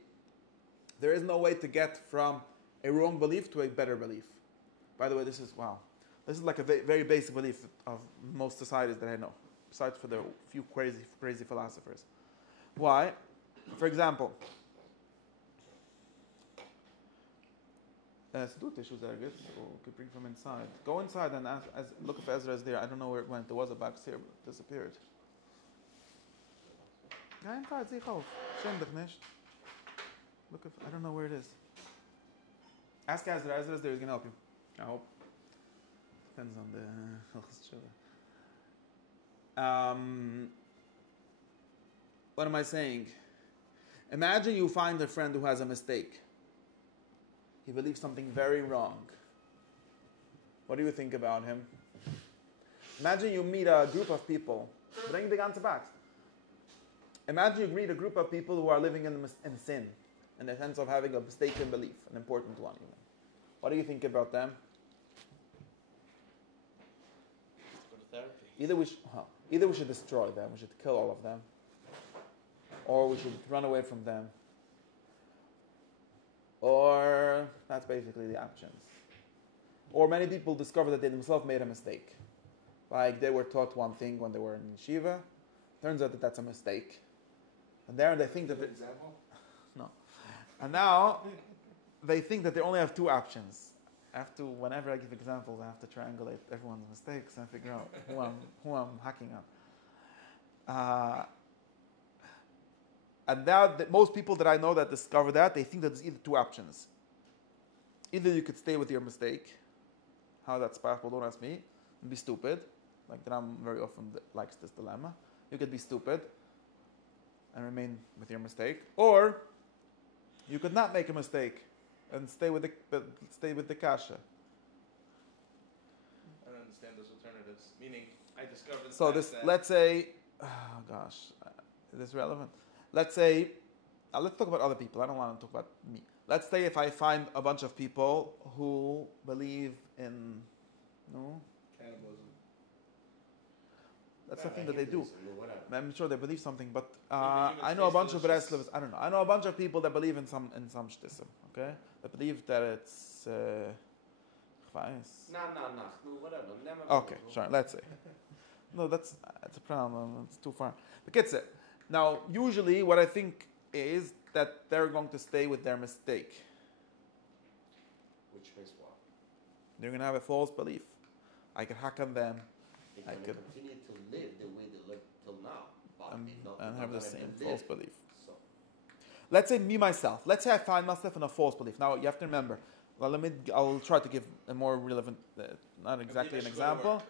there is no way to get from a wrong belief to a better belief. By the way, this is like a very basic belief of most societies that I know, besides for the few crazy philosophers. Why? For example, tissues are good, or could bring from inside. Go inside and look if Ezra is there. I don't know where it went. There was a box here, but it disappeared. Ga inside, zieh auf. Schäm dich nicht. Look if I don't know where it is. Ask Ezra. Ezra is there. He's going to help you. I hope. Depends on the Hilchos Tshuva. What am I saying? Imagine you find a friend who has a mistake. He believes something very wrong. What do you think about him? Imagine you meet a group of people. Bring the ganze box. Imagine you meet a group of people who are living in sin, in the sense of having a mistaken belief, an important one even. What do you think about them? Go to therapy. Either we should destroy them, we should kill all of them, or we should run away from them. Or that's basically the options. Or many people discover that they themselves made a mistake. Like they were taught one thing when they were in yeshiva. Turns out that that's a mistake. And there they think that... Good example? No. And now they think that they only have two options. Whenever I give examples, I have to triangulate everyone's mistakes and figure out who I'm hacking up. And now, most people that I know that discover that, they think that there's either two options. Either you could stay with your mistake. How that's possible, don't ask me. And be stupid. Like the Ram very often likes this dilemma. You could be stupid and remain with your mistake. Or you could not make a mistake and stay with the kasha. I don't understand those alternatives. Meaning, I discovered So let's say, is this relevant? Let's say, let's talk about other people. I don't want to talk about me. Let's say if I find a bunch of people who believe in, Cannibalism. that's the thing that they do. I'm sure they believe something, but Maybe I know a bunch of Breslevs. I don't know. I know a bunch of people that believe in some shtissim. Okay, that believe that it's. Whatever. Okay, sure. Let's say. No, that's a problem. It's too far. But gets it. Now, usually, what I think is that they're going to stay with their mistake. Which means what? They're going to have a false belief. I could hack on them. They're I going to could- continue to live the way they live till now, but and, they're not, and they're have the not same gonna false live. belief. So, Let's say me myself. Let's say I find myself in a false belief. Now you have to remember. Well, I'll try to give a more relevant, not exactly an example,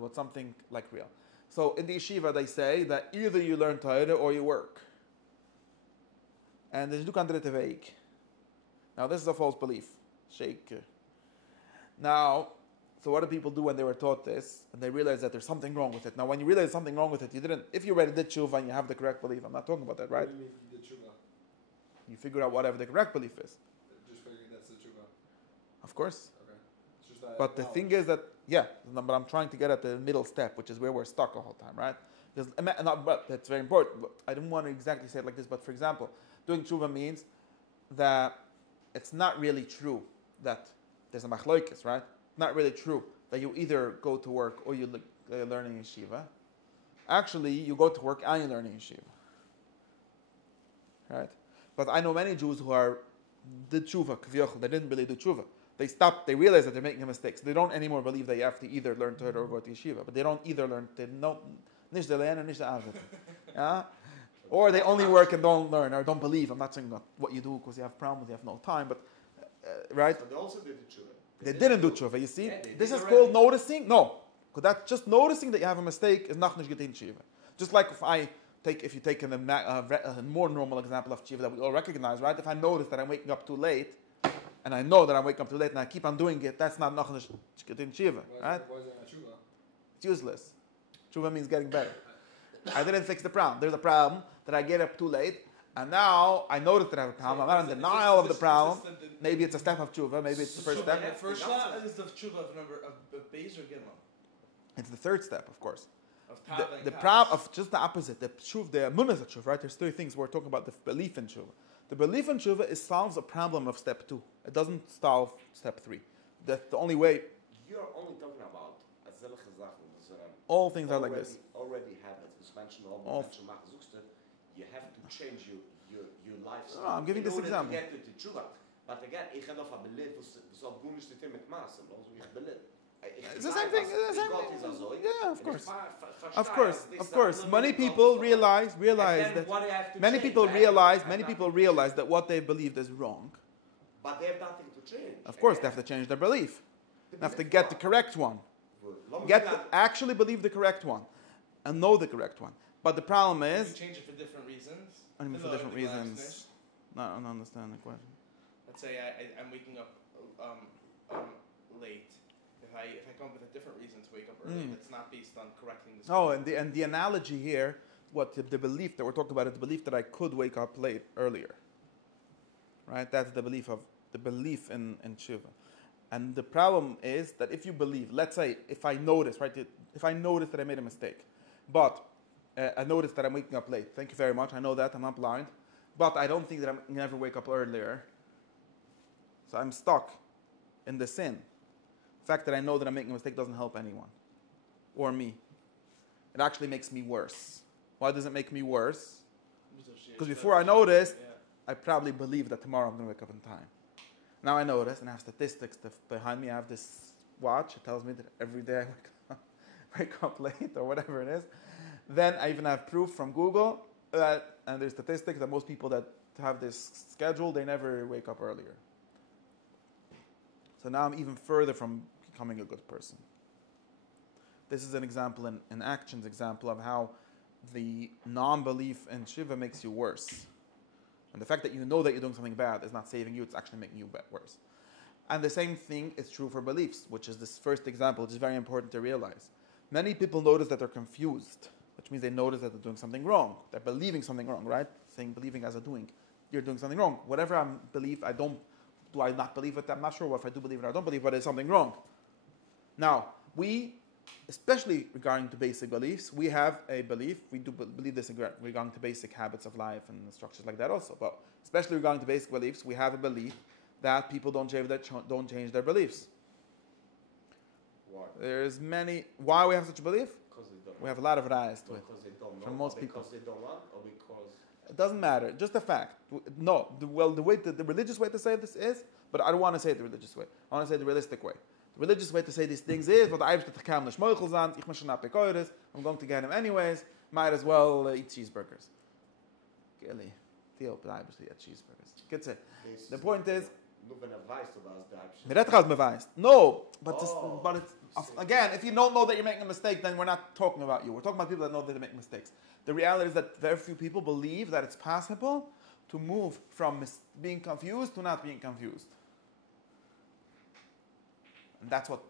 but something like real. So in the yeshiva they say that either you learn Torah or you work. And there's two andere weg. Now this is a false belief. Shake. Now, so what do people do when they were taught this and they realize that there's something wrong with it? Now when you realize something wrong with it, you didn't. If you already did tshuva and you have the correct belief, I'm not talking about that, right? What do you mean you did tshuva? You figure out whatever the correct belief is, Just figuring that's the tshuva. of course. Okay. It's just that But the thing is that, yeah, no, but I'm trying to get at the middle step, which is where we're stuck the whole time, right? Because, but that's very important. But I didn't want to exactly say it like this, but for example, doing tshuva means that it's not really true that there's a machloikis, right? Not really true that you either go to work or you learn in yeshiva. Actually, you go to work and you learn in yeshiva. Right? But I know many Jews who did tshuva, k'vyochel, they didn't really do tshuva. They stopped, they realize that they're making a mistake. So they don't anymore believe that you have to either learn Torah or go to yeshiva. But they don't either learn, they know, nish de le'en and nish de avet. Yeah? Or they only work and don't learn or don't believe. I'm not saying that what you do because you have problems, you have no time, but, right? so they also did the tshuva. They didn't do tshuva, you see? Yeah, they This did is already. called noticing. No. Because that's just noticing that you have a mistake is not getting tshuva. Just like if you take a more normal example of tshuva that we all recognize, right? If I notice that I'm waking up too late, and I know that I'm waking up too late, and I keep on doing it, that's not getting tshuva, right? Why is that not tshuva? It's useless. Tshuva means getting better. I didn't fix the problem. There's a problem that I get up too late, and now I notice that I have a problem. I'm not in denial of the problem. Maybe it's a step of tshuva. Maybe it's the first step. The first step is the tshuva of number of Beis or Gimel It's the third step, of course. of Tav and The Kaf. problem of just the opposite. The emunah is tshuva, right? There's three things we're talking about. The belief in tshuva. The belief in tshuva solves a problem of step 2. It doesn't solve step 3. That's the only way. You're only talking about azelche Sachen, All things are like this. Already have it. This mention All- mention machen suchst du, you have to change your lifestyle. No, I'm giving this example. To get to the tshuva. But again, ich habe auf belief, was auf gut ist mit Maßen, also ich believe. It's the same thing. It's the same God thing. is also. Yeah, of course. Of Of course. Many people realize that many people realize that what they believed is wrong. But they have nothing to change. Of course, they have to change their belief. They have to get the correct one. Actually believe the correct one, and know the correct one. But the problem You is, change it for different reasons. I mean, for Hello, different the glass reasons. fish. No, I don't understand the question. Let's say I'm waking up late. If I come up with a different reason to wake up early, that's not based on correcting this. Oh, and the analogy here, the belief that we're talking about is the belief that I could wake up late earlier. Right? That's the belief in tshuva. And the problem is that if you believe, let's say, if I notice that I made a mistake, but I notice that I'm waking up late. Thank you very much. I know that. I'm not blind. But I don't think that I'm never wake up earlier. So I'm stuck in the sin. The fact that I know that I'm making a mistake doesn't help anyone. Or me. It actually makes me worse. Why does it make me worse? Because before I noticed, I probably believed that tomorrow I'm going to wake up in time. Now I notice, and I have statistics behind me. I have this watch. It tells me that every day I wake up late or whatever it is. Then I even have proof from Google that, and there's statistics that most people that have this schedule, they never wake up earlier. So now I'm even further from becoming a good person. This is an example, an actions example of how the non-belief in tshuva makes you worse. And the fact that you know that you're doing something bad is not saving you, it's actually making you worse. And the same thing is true for beliefs, which is this first example, which is very important to realize. Many people notice that they're confused, which means they notice that they're doing something wrong. They're believing something wrong, right? Saying believing as a doing. You're doing something wrong. Whatever I believe, do I not believe it? I'm not sure if I do believe it or I don't believe it, but there's something wrong. Now, we, especially regarding to basic beliefs, we have a belief. We do believe this regarding to basic habits of life and structures like that also. But especially regarding to basic beliefs, we have a belief that people don't change their beliefs. Why? There's many. Why we have such a belief? Because they don't. We have a lot of ayahs to it. Because they don't know. From most or people. Because they don't want, or because. It doesn't matter. Just a fact. No. The religious way to say this is, but I don't want to say it the religious way. I want to say it the realistic way. The religious way to say these things is, but I'm going to get him anyways. Might as well eat cheeseburgers. Really, Theo, but I eat cheeseburgers. Good say. The point is, no, but it's again, if you don't know that you're making a mistake, then we're not talking about you. We're talking about people that know that they make mistakes. The reality is that very few people believe that it's possible to move from being confused to not being confused. And that's what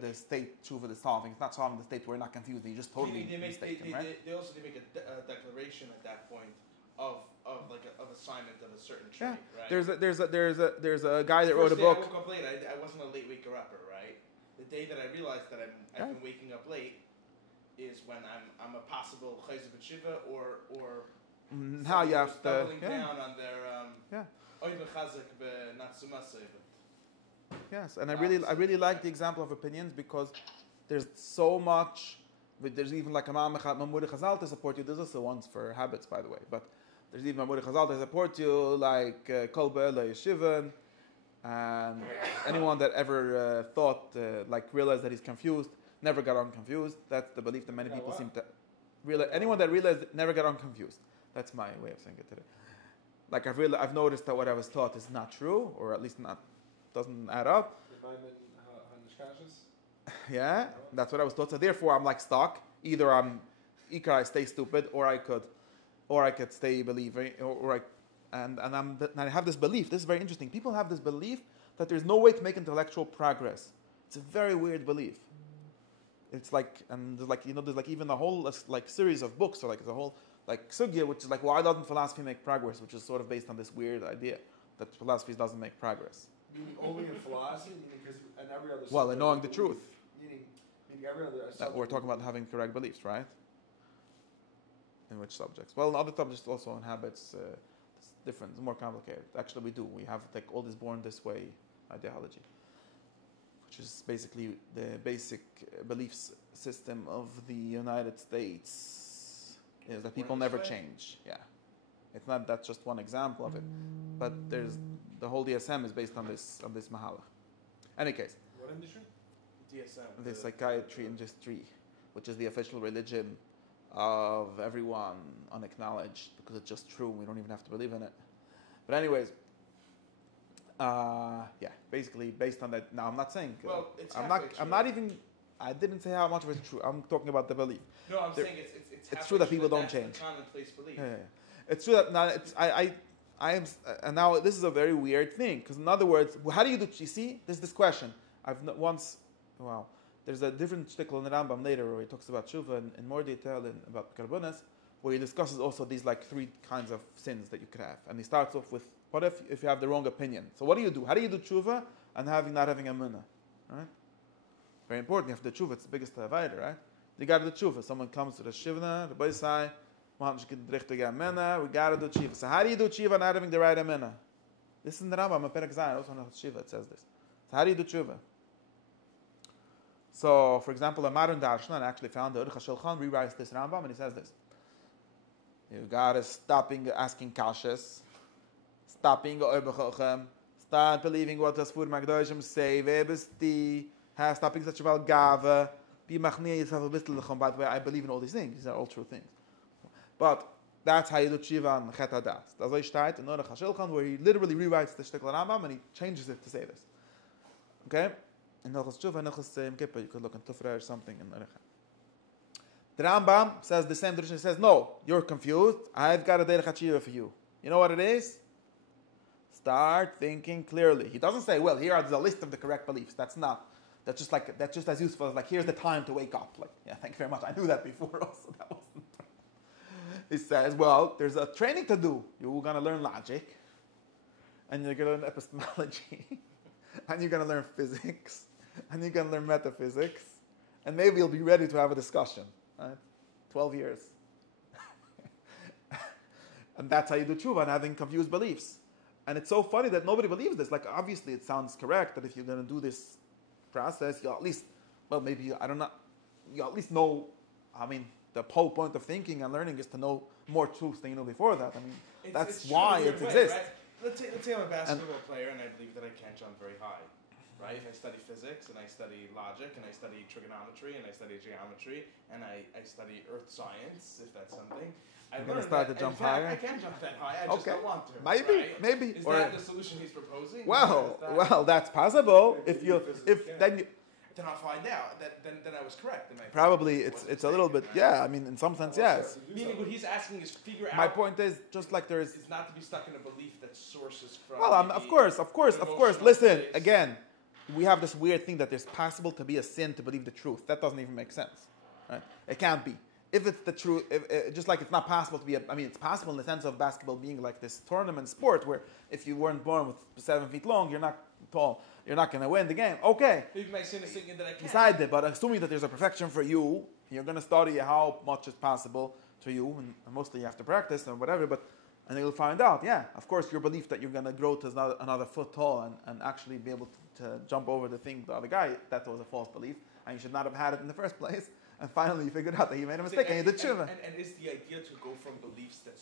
the state tshuva is solving. It's not solving the state where you're not confused. You're just totally mistaken, right? They also make a declaration at that point of assignment of a certain trait, right? There's a guy that wrote a book. I woke up late. I wasn't a late waker upper, right? The day that I realized that I've been waking up late is when I'm a possible chayzer b'tshuva or how you have to doubling down on their oiv chazak b'natsumase. Yes, and I really like the example of opinions because there's so much. There's even like a Maimonides Chazal to support you. There's also ones for habits, by the way, but there's even Maimonides Chazal to support you, like Kol Be'ela Yeshivan, and anyone that ever realized that he's confused never got unconfused. That's the belief that many people seem to realize. Anyone that realized never got unconfused. That's my way of saying it today. Like I've noticed that what I was taught is not true, or at least doesn't add up. Yeah, that's what I was taught. So therefore, I'm like stuck. Either I stay stupid, or I could stay believing, and I have this belief. This is very interesting. People have this belief that there's no way to make intellectual progress. It's a very weird belief. It's like, and there's like even a whole like series of books, or like the whole like sugya, which is like, why doesn't philosophy make progress? Which is sort of based on this weird idea that philosophy doesn't make progress. Meaning only in philosophy, because and every other. Well, in knowing the truth. Meaning every other. That we're talking about having correct beliefs, right? In which subjects? Well, in other subjects also in habits, it's different, it's more complicated. Actually, we do. We have like all this born this way ideology, which is basically the basic beliefs system of the United States. Is that people never change. Yeah, it's not. That's just one example of it, but there's the whole DSM is based on this mahalach. Any case. What industry? DSM. The psychiatry industry, which is the official religion of everyone, unacknowledged because it's just true. We don't even have to believe in it. But anyways, basically based on that. Now I'm not saying. Well, it's I'm not even. I didn't say how much of it's true. I'm talking about the belief. No, I'm saying it's true that people don't change. That's the commonplace belief. Yeah. It's true that now I am, and now this is a very weird thing because in other words, how do you do? You see, there's this question. There's a different shtickle in the Rambam later where he talks about tshuva in more detail about karbonas, where he discusses also these like three kinds of sins that you could have, and he starts off with what if you have the wrong opinion? So what do you do? How do you do tshuva and not having a munah? Right? Very important. You have the tshuva. It's the biggest avodah, right? You got to do tshuva. Someone comes to the shivna, the boysai. We got to do tshuva. So how do you do tshuva not having the right amena? This is in the Rambam, a Perek Zayin, also in the Tshuva, it says this. So how do you do tshuva? So, for example, a modern Darshan actually found the Hilchos Tshuva rewrites this Rambam, and he says this. You got to stop asking kashas, stopping start believing what the Sfur Magdoshim say, stopping such about Gava, be machnia yourself a bit. By the way, I believe in all these things. These are all true things. But that's how you do tshuva on Chet HaDas. That's why steht in Hilchos Tshuva, where he literally rewrites the Shtickl Rambam and he changes it to say this. Okay? In Hilchos Tshuva and Hilchos Yom Kippur, you could look in Tufra or something in Erecha. The Rambam says the same tradition. He says, no, you're confused. I've got a derech hatshuva for you. You know what it is? Start thinking clearly. He doesn't say, well, here are the list of the correct beliefs. That's just as useful as like, here's the time to wake up. Like, yeah, thank you very much. I knew that before also. That wasn't. He says, well, there's a training to do. You're going to learn logic, and you're going to learn epistemology, and you're going to learn physics, and you're going to learn metaphysics, and maybe you'll be ready to have a discussion. Right? 12 years. And that's how you do tshuva, and having confused beliefs. And it's so funny that nobody believes this. Like, obviously, it sounds correct that if you're going to do this process, you at least, well, maybe, I don't know, you at least know, I mean, the whole point of thinking and learning is to know more truths than you know before that. I mean, that's why it exists. Right? Let's say I'm a basketball player and I believe that I can't jump very high. right? If I study physics and I study logic and I study trigonometry and I study geometry and I study earth science, if that's something, I You're gonna learned start that, to jump in fact, higher? I can jump that high. I just don't want to. Maybe, right? maybe. Is Or that the solution he's proposing? well, that's possible. If you, then you, then I'll find out that then I was correct. And my probably was it's a little bit, right? yeah. I mean, in some sense, yes. Meaning, what he's asking is figure out. My point is just like there's. It's not to be stuck in a belief that sources from. Well, of course. Listen, again, we have this weird thing that it's possible to be a sin to believe the truth. That doesn't even make sense, right? It can't be. If it's the truth, just like it's not possible to be, it's possible in the sense of basketball being like this tournament sport where if you weren't born with 7 feet long, you're not tall, you're not going to win the game. Okay. Maybe my sin is thinking that I can't. Beside it, but assuming that there's a perfection for you, you're going to study how much is possible to you, and mostly you have to practice or whatever, and you'll find out, yeah, of course, your belief that you're going to grow to another foot tall and actually be able to jump over the other guy, that was a false belief, and you should not have had it in the first place. And finally, you figured out that you made a mistake and you did tshuva. And is the idea to go from beliefs that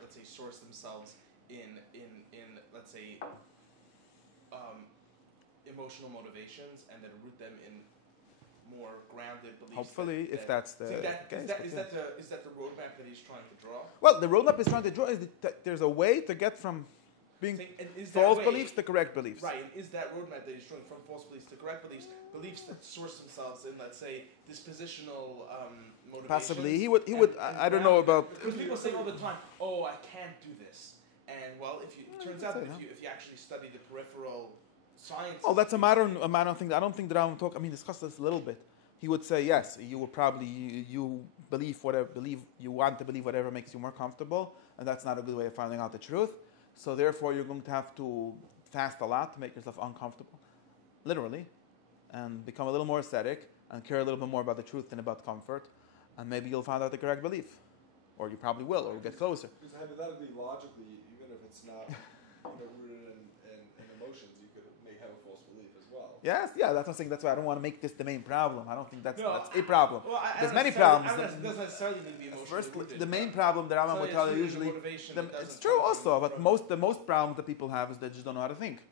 let's say source themselves in let's say emotional motivations and then root them in more grounded beliefs? Hopefully, if that's the case. Is that the roadmap that he's trying to draw? Well, the roadmap is trying to draw is that there's a way to get from being false beliefs to correct beliefs. Right, and is that roadmap that he's drawing from false beliefs to correct beliefs, beliefs that source themselves in, let's say, dispositional motivations? Possibly. He would I don't know about... Because people say all the time, oh, I can't do this. And, well, it turns out that if you actually study the peripheral science... Oh, that's a modern thing. I don't think that I will discuss this a little bit. He would say, yes, you will probably, you you want to believe whatever makes you more comfortable, and that's not a good way of finding out the truth. So therefore, you're going to have to fast a lot to make yourself uncomfortable, literally, and become a little more ascetic and care a little bit more about the truth than about comfort, and maybe you'll find out the correct belief, or you probably will, or you'll get closer. Because hypothetically, logically, even if it's not rooted in emotions, you could have a false belief as well. Yes, yeah, that's what I'm saying. That's why I don't want to make this the main problem. I don't think that's a problem. Well, there's many problems. It doesn't necessarily mean the emotion. First, the main problem that I would tell you usually, it's true also, but the most problems that people have is they just don't know how to think.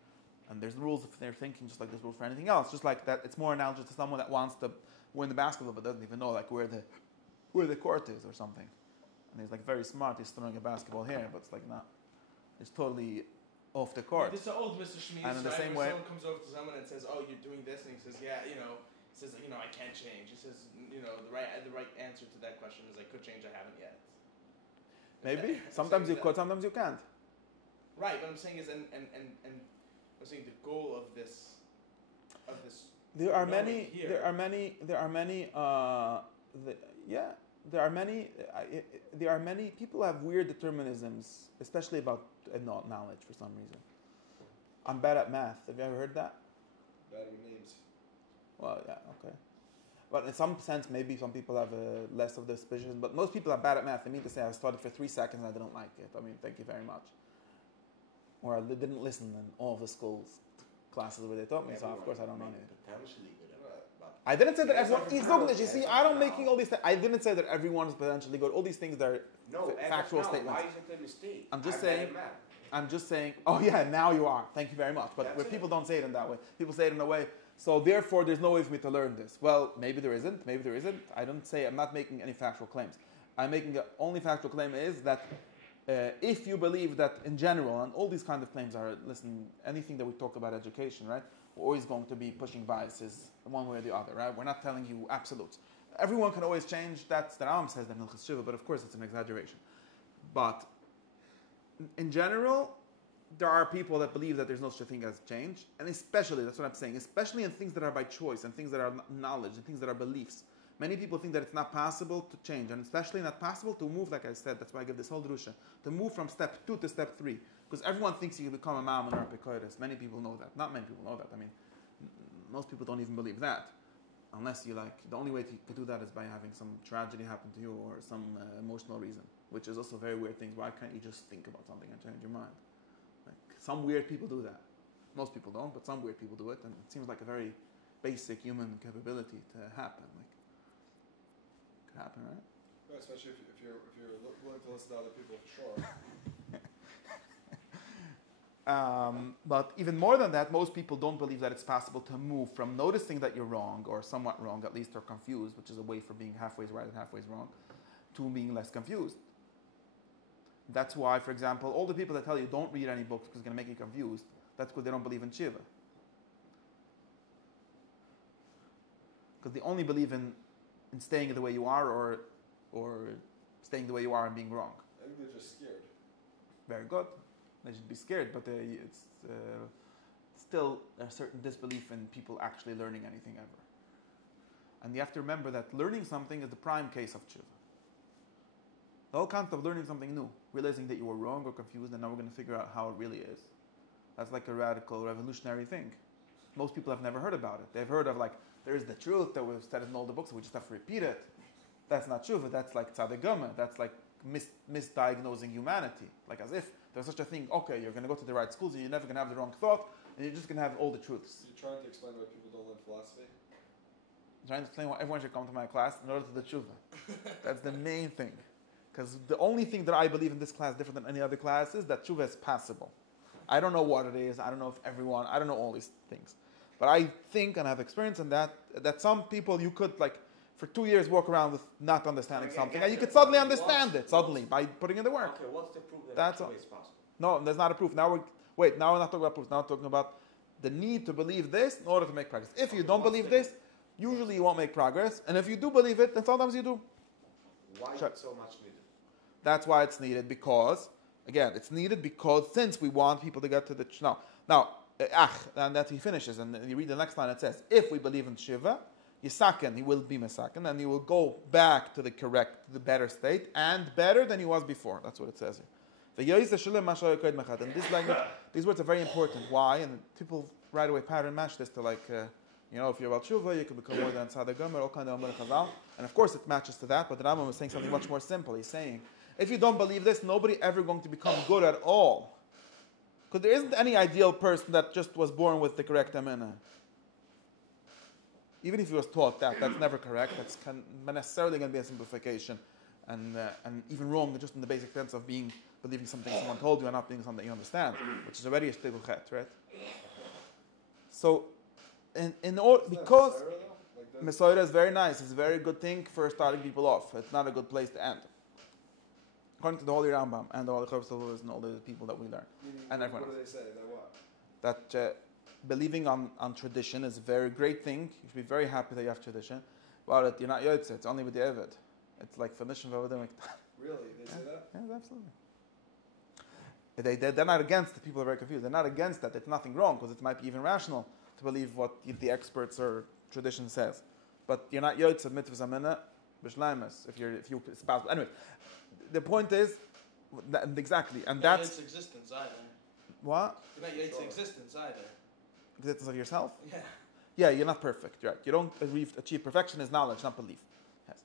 And there's rules if they're thinking, just like there's rules for anything else. Just like that, it's more analogous to someone that wants to win the basketball but doesn't even know like where the court is or something. And he's like very smart. He's throwing a basketball here, but it's like not. It's totally off the court. It's the old Mr. Schmees, and in the same where way, someone comes over to someone and says, "Oh, you're doing this," and he says, "Yeah, I can't change." He says, the right answer to that question is I could change, I haven't yet. Maybe sometimes you could, sometimes you can't. Right, what I'm saying is, and I'm saying the goal of this. There are many. People have weird determinisms, especially about knowledge for some reason. I'm bad at math. Have you ever heard that? Bad with names. Well, yeah, okay. But in some sense, maybe some people have less of the suspicion. But most people are bad at math. They mean to say I studied for 3 seconds and I didn't like it. I mean, thank you very much. Or I didn't listen in all of the schools classes where they taught me. So of course I don't know anything. I didn't say that everyone. You see, I don't making all these. I didn't say that everyone is potentially good. All these things are factual statements. Why is it a mistake? I'm just saying. Oh yeah, now you are. Thank you very much. But where people don't say it in that way. People say it in a way. So therefore, there's no way for me to learn this. Well, maybe there isn't. Maybe there isn't. I'm not making any factual claims. I'm making the only factual claim is that if you believe that in general, and all these kind of claims are, listen, anything that we talk about education, right? We're always going to be pushing biases one way or the other, right? We're not telling you absolutes. Everyone can always change. That's the Rambam says that in Hilchos Tshuva, but of course it's an exaggeration. But in general, there are people that believe that there's no such a thing as change, and especially, that's what I'm saying, especially in things that are by choice, and things that are knowledge, and things that are beliefs. Many people think that it's not possible to change, and especially not possible to move, like I said, that's why I give this whole drusha, to move from step 2 to step 3. Because everyone thinks you can become a Maimon or a Pekoides. Many people know that. Not many people know that. I mean, most people don't even believe that. Unless you the only way to do that is by having some tragedy happen to you or some emotional reason, which is also a very weird thing. Why can't you just think about something and change your mind? Some weird people do that. Most people don't, but some weird people do it, and it seems like a very basic human capability to happen. Could happen, right? Yeah, especially if you're willing to listen to other people, for sure. But even more than that, most people don't believe that it's possible to move from noticing that you're wrong, or somewhat wrong, at least, or confused, which is a way for being halfway right and halfway wrong, to being less confused. That's why, for example, all the people that tell you don't read any books because it's going to make you confused, that's because they don't believe in Tshuva. Because they only believe in staying the way you are, or staying the way you are and being wrong. I think they're just scared. Very good. They should be scared, but it's still a certain disbelief in people actually learning anything ever. And you have to remember that learning something is the prime case of tshuva. The whole concept of learning something new, realizing that you were wrong or confused, and now we're going to figure out how it really is. That's like a radical, revolutionary thing. Most people have never heard about it. They've heard of there's the truth that was said in all the books, so we just have to repeat it. That's not tshuva, that's like tzaddik gama. That's like misdiagnosing humanity. Like as if there's such a thing, okay, you're going to go to the right schools and you're never going to have the wrong thought, and you're just going to have all the truths. You're trying to explain why people don't learn philosophy? I'm trying to explain why everyone should come to my class in order to the tshuva. That's the main thing. Because the only thing that I believe in this class different than any other class is that tshuva is passable. I don't know what it is. I don't know if everyone, I don't know all these things. But I think, and I have experience in that some people you could for 2 years walk around with not understanding something, and you could suddenly understand it by putting in the work. Okay, what's the proof that That's tshuva is possible? No, there's not a proof. Now we're not talking about proof. Now we're talking about the need to believe this in order to make progress. If you don't believe this, usually you won't make progress. And if you do believe it, then sometimes you do. Why is it so much needed? That's why it's needed, because, again, it's needed because since we want people to get to the... and that he finishes, and you read the next line, it says, if we believe in Shiva, Yisaken, he will be Mesaken, and he will go back to the better state, and better than he was before. That's what it says here. And this language, these words are very important. Why? And people right away pattern match this to if you're about Tshuva, you can become more than Tzaddik Gomer, all kind of Amar Chazal. And of course it matches to that, but the Rambam was saying something much more simple. He's saying, if you don't believe this, nobody ever going to become good at all. Because there isn't any ideal person that just was born with the correct amina. Even if he was taught that, that's never correct. That's necessarily going to be a simplification, and even wrong just in the basic sense of believing something someone told you and not believing something you understand, which is already a shtickle chet, right? So, because Mesorah is very nice, it's a very good thing for starting people off. It's not a good place to end. According to the Holy Rambam and the Holy Hilchos Tshuva and all the people that we learn, and everyone else. What do they say? That what? That believing on tradition is a very great thing. You should be very happy that you have tradition. But you're not Yotze, it's only with the Eved. It's like Phoenician Vavodim. Really? They say that? Yeah, absolutely. They're not against it. People are very confused. They're not against that. It's nothing wrong, because it might be even rational to believe what the experts or tradition says. But you're not Yotze, mitzvahs amina, b'shleimus, if you espouse. Anyway, the point is, exactly, and that's... Not existence either. What? You're not Yotze existence either. Existence of yourself? Yeah. Yeah, you're not perfect. You're right. You don't achieve perfection is knowledge, not belief. Yes.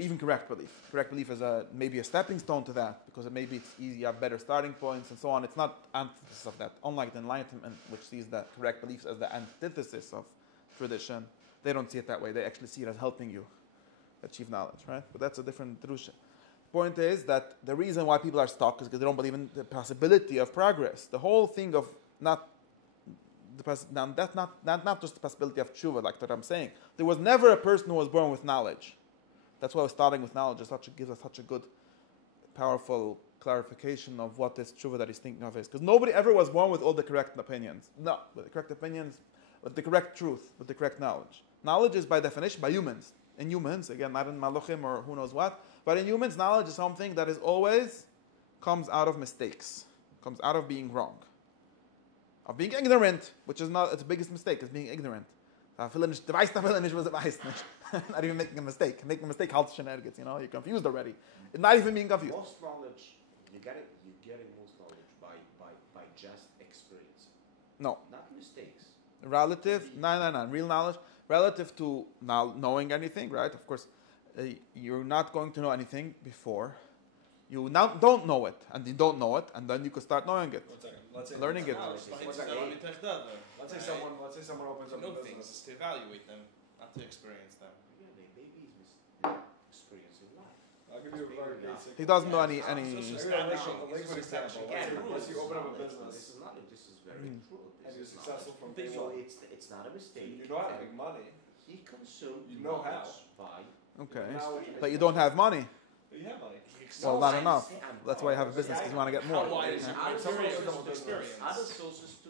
Even correct belief. Correct belief is maybe a stepping stone to that, because maybe it's easy, you have better starting points and so on. It's not antithesis of that. Unlike the Enlightenment, which sees that correct beliefs as the antithesis of tradition, they don't see it that way. They actually see it as helping you achieve knowledge, right? But that's a different drusha. Point is that the reason why people are stuck is because they don't believe in the possibility of progress. The whole thing of not just the possibility of tshuva, like that I'm saying. There was never a person who was born with knowledge. That's why starting with knowledge gives us such a good, powerful clarification of what this tshuva that he's thinking of is. Because nobody ever was born with all the correct opinions. No, with the correct opinions, with the correct truth, with the correct knowledge. Knowledge is by definition by humans. In humans, again, not in Malachim or who knows what, but in humans, knowledge is something that is always comes out of mistakes, comes out of being wrong, of being ignorant, which is not, it's the biggest mistake, is being ignorant. Not even making a mistake. Making a mistake, you're confused already. Not even being confused. Most knowledge, you're getting most knowledge by just experience. No. Not mistakes. Relative, no. Real knowledge, relative to knowing anything, right? Of course, you're not going to know anything before. You now don't know it, and you don't know it, and then you can start knowing it. Let's say Learning it. Let's say someone opens up a business. Things to evaluate them, not to experience them. Yeah, maybe it's experiencing life. Okay, give you a very basic. He doesn't know any. I'll give you a liquid example. Again, Unless you open up a this business is knowledge. This is very true. and you're This is successful from day knowledge. So one, it's not a mistake. you know how to make money. He consumed You know how. knowledge by. Okay, Knowledge but you don't have money. But you have money. Well, not enough. That's why you have a business, because you want to get more. How wide is your Other somebody sources else to experience? Other sources to.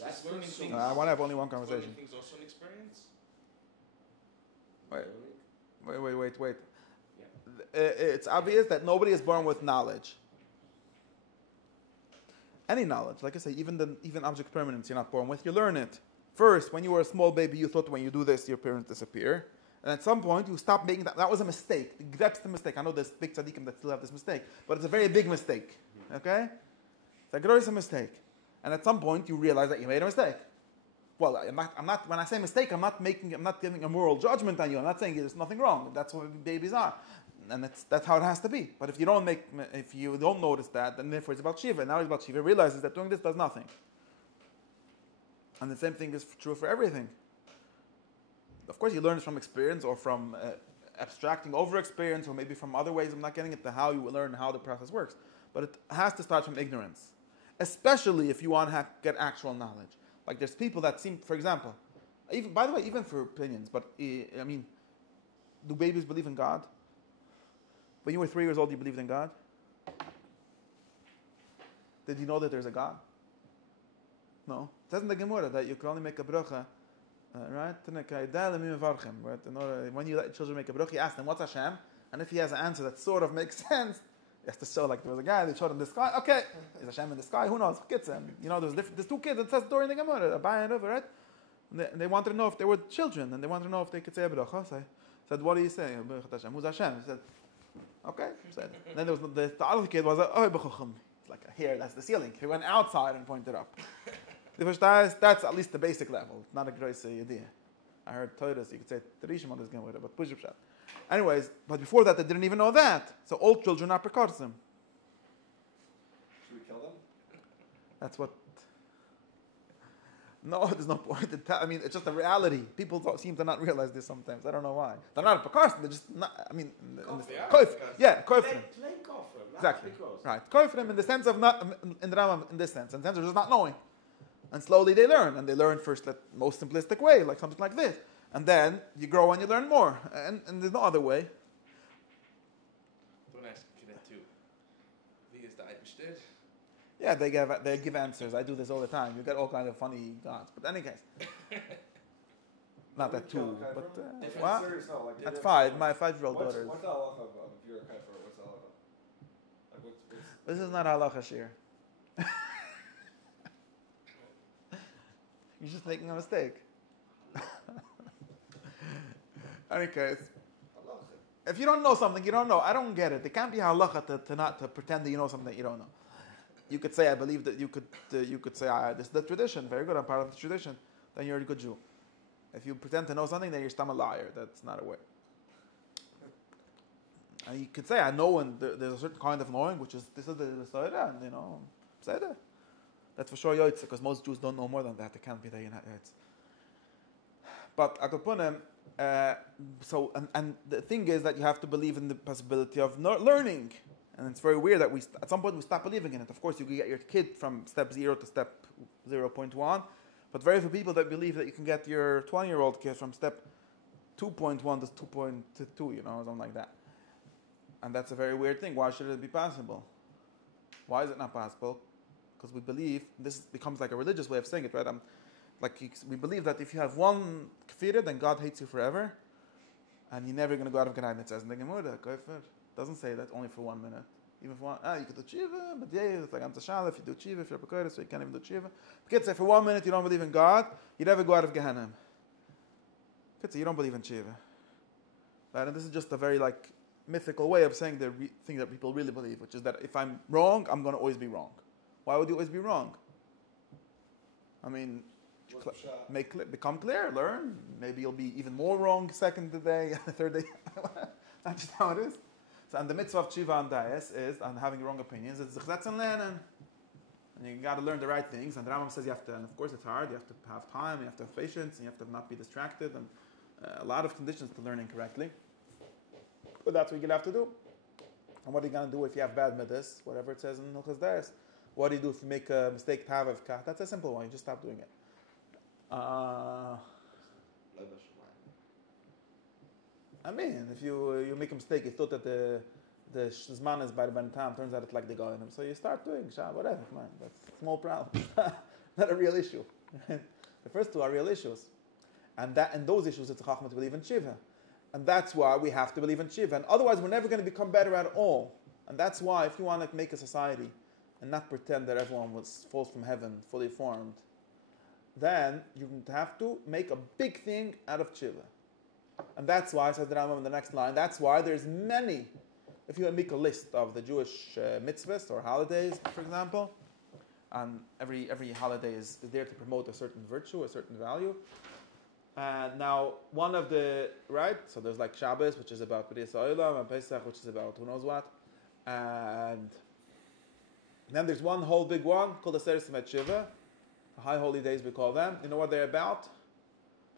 That's learning consumed. things. I want to have only one Learning conversation. things also an experience. Wait. It's obvious that nobody is born with knowledge. Any knowledge, like I say, even object permanence, you're not born with. You learn it. First, when you were a small baby, you thought when you do this, your parents disappear. And at some point, you stop making that. That was a mistake. That's the mistake. I know there's big tzaddikim that still have this mistake, but it's a very big mistake. Okay? It's a gross mistake. And at some point, you realize that you made a mistake. Well, I'm not. When I say mistake, I'm not giving a moral judgment on you. I'm not saying there's nothing wrong. That's what babies are, and that's how it has to be. But if you don't notice that, then therefore it's about shiva. Now it's about shiva. Realizes that doing this does nothing. And the same thing is true for everything. Of course, you learn it from experience or from abstracting over experience, or maybe from other ways. I'm not getting into how you learn how the process works, but it has to start from ignorance, especially if you want to get actual knowledge. Like there's people that seem, for example, even for opinions, but I mean, do babies believe in God? When you were 3 years old, you believed in God? Did you know that there's a God? No. It says in the Gemara that you can only make a bracha, right? When you let children make a bracha, you ask them, what's Hashem? And if he has an answer that sort of makes sense, he has to show, like, there was a guy, they showed him the sky. Okay, is Hashem in the sky? Who knows? Kids, there's two kids, it says during the Gemara, Abai and Rava, right? And they wanted to know if they were children, and they wanted to know if they could say a bracha. So I said, what do you say? Who's Hashem? He said, okay. Said. And then there was the other kid was it's like here, that's the ceiling. He went outside and pointed up. That's at least the basic level. Not a great idea. I heard Torah, so you could say Terishim on this Gemara, but push up shot. Anyways, but before that, they didn't even know that. So all children are precursors. Should we kill them? That's what. No, there's no point. I mean, it's just a reality. People seem to not realize this sometimes. I don't know why. They're not a precursor. They're just not. I mean, koifrim. Exactly. Right. Koifrim in the sense of not in the Rambam in this sense, in the sense of just not knowing. And slowly they learn, and they learn first the most simplistic way, like something like this. And then you grow and you learn more. And there's no other way. Don't ask Kinet too. Wie is the Eibested? Yeah, they give answers. I do this all the time. You get all kinds of funny gods. But in any case. Not that too, but what? Serious, no, like, At 5, my 5-year-old what's daughter. the halacha of if you're a kafir? What's the halacha? Like what's This is not halacha shir. You're just making a mistake. Any case, if you don't know something, you don't know. I don't get it. It can't be halacha to pretend that you know something that you don't know. You could say, I believe that you could say, this is the tradition. Very good, I'm part of the tradition. Then you're a good Jew. If you pretend to know something, then you're still a liar. That's not a way. And you could say, I know, and there's a certain kind of knowing, which is, this is the Torah, and say that. That's for sure Yoitz, because most Jews don't know more than that. They can't be there in Yoitz. But Akapunim, and the thing is that you have to believe in the possibility of learning. And it's very weird that at some point we stop believing in it. Of course, you can get your kid from step 0 to step 0.1, but very few people that believe that you can get your 20-year-old kid from step 2.1 to 2.2, something like that. And that's a very weird thing. Why should it be possible? Why is it not possible? Because we believe, this becomes like a religious way of saying it, right? We believe that if you have one kafir, then God hates you forever, and you're never going to go out of Gan Eden. It says in the Gemara, doesn't say that only for 1 minute. Even for you could do tshuva, but it's like Amtashal, if you do tshuva, if you're a precursor, so you can't even do tshuva. Kids say for 1 minute you don't believe in God, you never go out of Gehenna. Kids say you don't believe in tshuva. Right? And this is just a very mythical way of saying the thing that people really believe, which is that if I'm wrong, I'm going to always be wrong. Why would you always be wrong? I mean, become clear, learn. Maybe you'll be even more wrong second day, third day. That's just how it is. So, and the mitzvah of tshuva and dayas is, and having wrong opinions, it's zichatz and learning. And you got to learn the right things. And the Rambam says you have to, and of course it's hard, you have to have time, you have to have patience, and you have to not be distracted, and a lot of conditions to learning correctly. But But that's what you're going to have to do. And what are you going to do if you have bad midas? Whatever it says in Hilchos Tshuva. What do you do if you make a mistake? That's a simple one. You just stop doing it. I mean, if you make a mistake, you thought that the Zman is by the time, turns out it's like the Goyim. So you start doing whatever. Come on, that's a small problem. Not a real issue. The first two are real issues. And those issues, it's a chachma to believe in Tshuva. And that's why we have to believe in Tshuva. And otherwise, we're never going to become better at all. And that's why, if you want to make a society and not pretend that everyone falls from heaven, fully formed, then you have to make a big thing out of Tshuva. And that's why, says the Rambam in the next line, that's why there's many. If you make a list of the Jewish mitzvahs or holidays, for example, and every holiday is there to promote a certain virtue, a certain value. And now, one of the, right, so there's like Shabbos, which is about B'riyas Ha'olam, and Pesach, which is about who knows what. And then there's one whole big one called the Seres Shiva, the high holy days we call them. You know what they're about?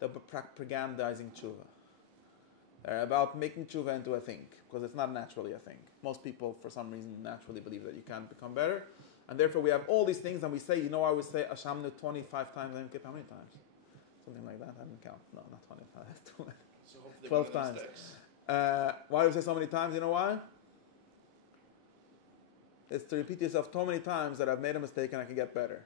They're propagandizing Tshuva. They're about making Tshuva into a thing, because it's not naturally a thing. Most people, for some reason, naturally believe that you can't become better. And therefore, we have all these things, and we say, I would say Ashamnu 25 times, I don't get how many times? Something like that, I didn't count. No, not 25, that's too many. So hopefully 12 times. Why do we say so many times? You know why? It's to repeat yourself so many times that I've made a mistake and I can get better.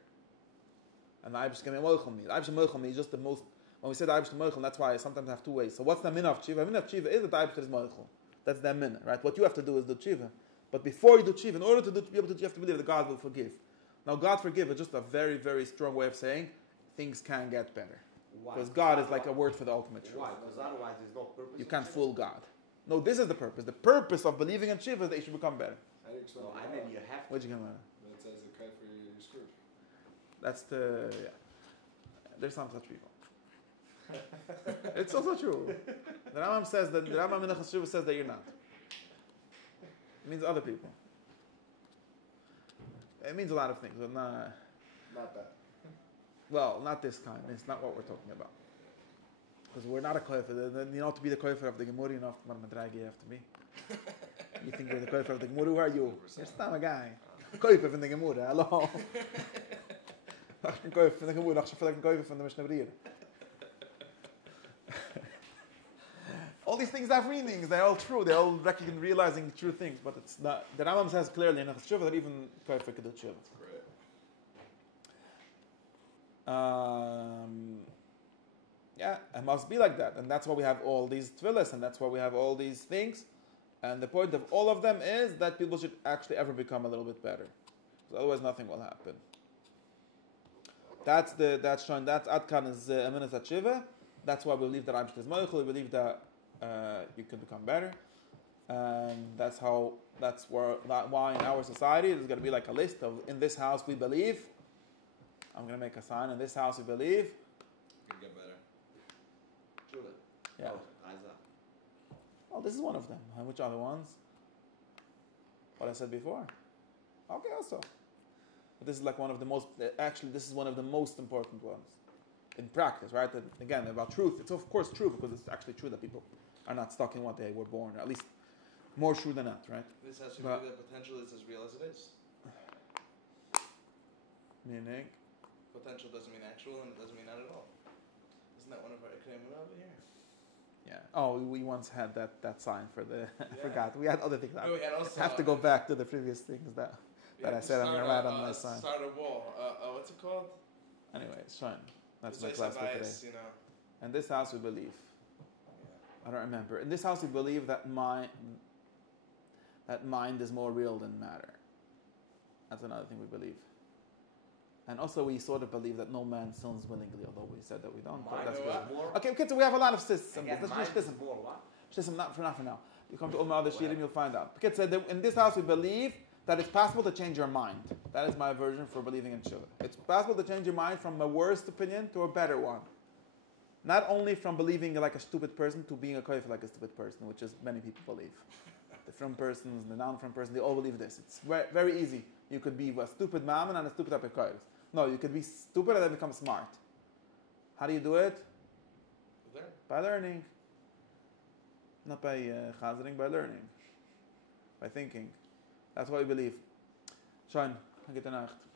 And the Eibush is just the most. When we say the Eibush Moichel, that's why I sometimes have two ways. So what's the min of Tshuva? The min of Tshuva is that the Eibush is Moichel. That's the min, right? What you have to do is do Tshuva. But before you do Tshuva, in order to be able to, you have to believe that God will forgive. Now, God forgive is just a very, very strong way of saying things can get better. Why? Because God is like a word for the ultimate truth. Why? Because otherwise there's no purpose. You can't fool God. No, this is the purpose. The purpose of believing in Tshuva is that you should become better. How do you explain No, that? I mean you have to. What'd you get out of When it says the kafir, you're screwed. That's the, yeah. There's some such people. It's also true. The Rambam says that, the Rambam in Hilchos Tshuva says that you're not. It means other people. It means a lot of things, but not that. Well, not this kind. It's not what we're talking about. Because we're not a koifer. You know, to be the koifer of the Gemara, you know what madragi you have to be. You think you're the koifer of the Gemara? Who are you? You're still a guy. Koifer from the Gemara. Hello. I'm koifer from the Gemara. I'm koifer from the Mishnah Berurah. All these things have meanings. They're all true. They're all realizing true things. But it's not. The Rambam says clearly in Hilchos Tshuva that even koifer could do tshuva. Yeah, it must be like that, and that's why we have all these tefillas, and that's why we have all these things. And the point of all of them is that people should actually ever become a little bit better, because otherwise nothing will happen. That's showing that Adkan is Aminas Atshiva. That's why we believe that Eibush is Moichel. We believe that you can become better, and that's why in our society there's going to be like a list of in this house we believe. I'm going to make a sign. In this house, we believe. You can get better. Tshuva. Yeah. Oh, Isaac. Well, this is one of them. And which other ones? What I said before. Okay, also. But this is like one of the most. Actually, this is one of the most important ones in practice, right? And again, about truth. It's of course true because it's actually true that people are not stuck in what they were born, or at least more true than not, right? This has to do that potential is as real as it is. Meaning. Potential doesn't mean actual, and it doesn't mean not at all. Isn't that one of our Ekreimim over here? Yeah. Oh, we once had that sign for the. I forgot. We had other things. No, we had also, I have to go back to the previous things that I said I'm going to write on my sign. Start a wall. What's it called? Anyway, it's fine. That's my It's class for today. bias, you know. In this house we believe. Yeah. I don't remember. In this house we believe that mind is more real than matter. That's another thing we believe. And also we sort of believe that no man sins willingly, although we said that we don't. But that's good. Okay, so we have a lot of systems. More what? Shtism, not for now. You come to Ulma other Shirim, you'll find out. In this house we believe that it's possible to change your mind. That is my version for believing in Tshuva. It's possible to change your mind from a worst opinion to a better one. Not only from believing like a stupid person to being a koif like a stupid person, which is many people believe. The from persons, the non-from person, they all believe this. It's very easy. You could be a stupid mammon and a stupid apikois. No, you could be stupid and then become smart. How do you do it? By learning. not by chazering, by learning, by thinking. That's what we believe. Sean, gute Nacht.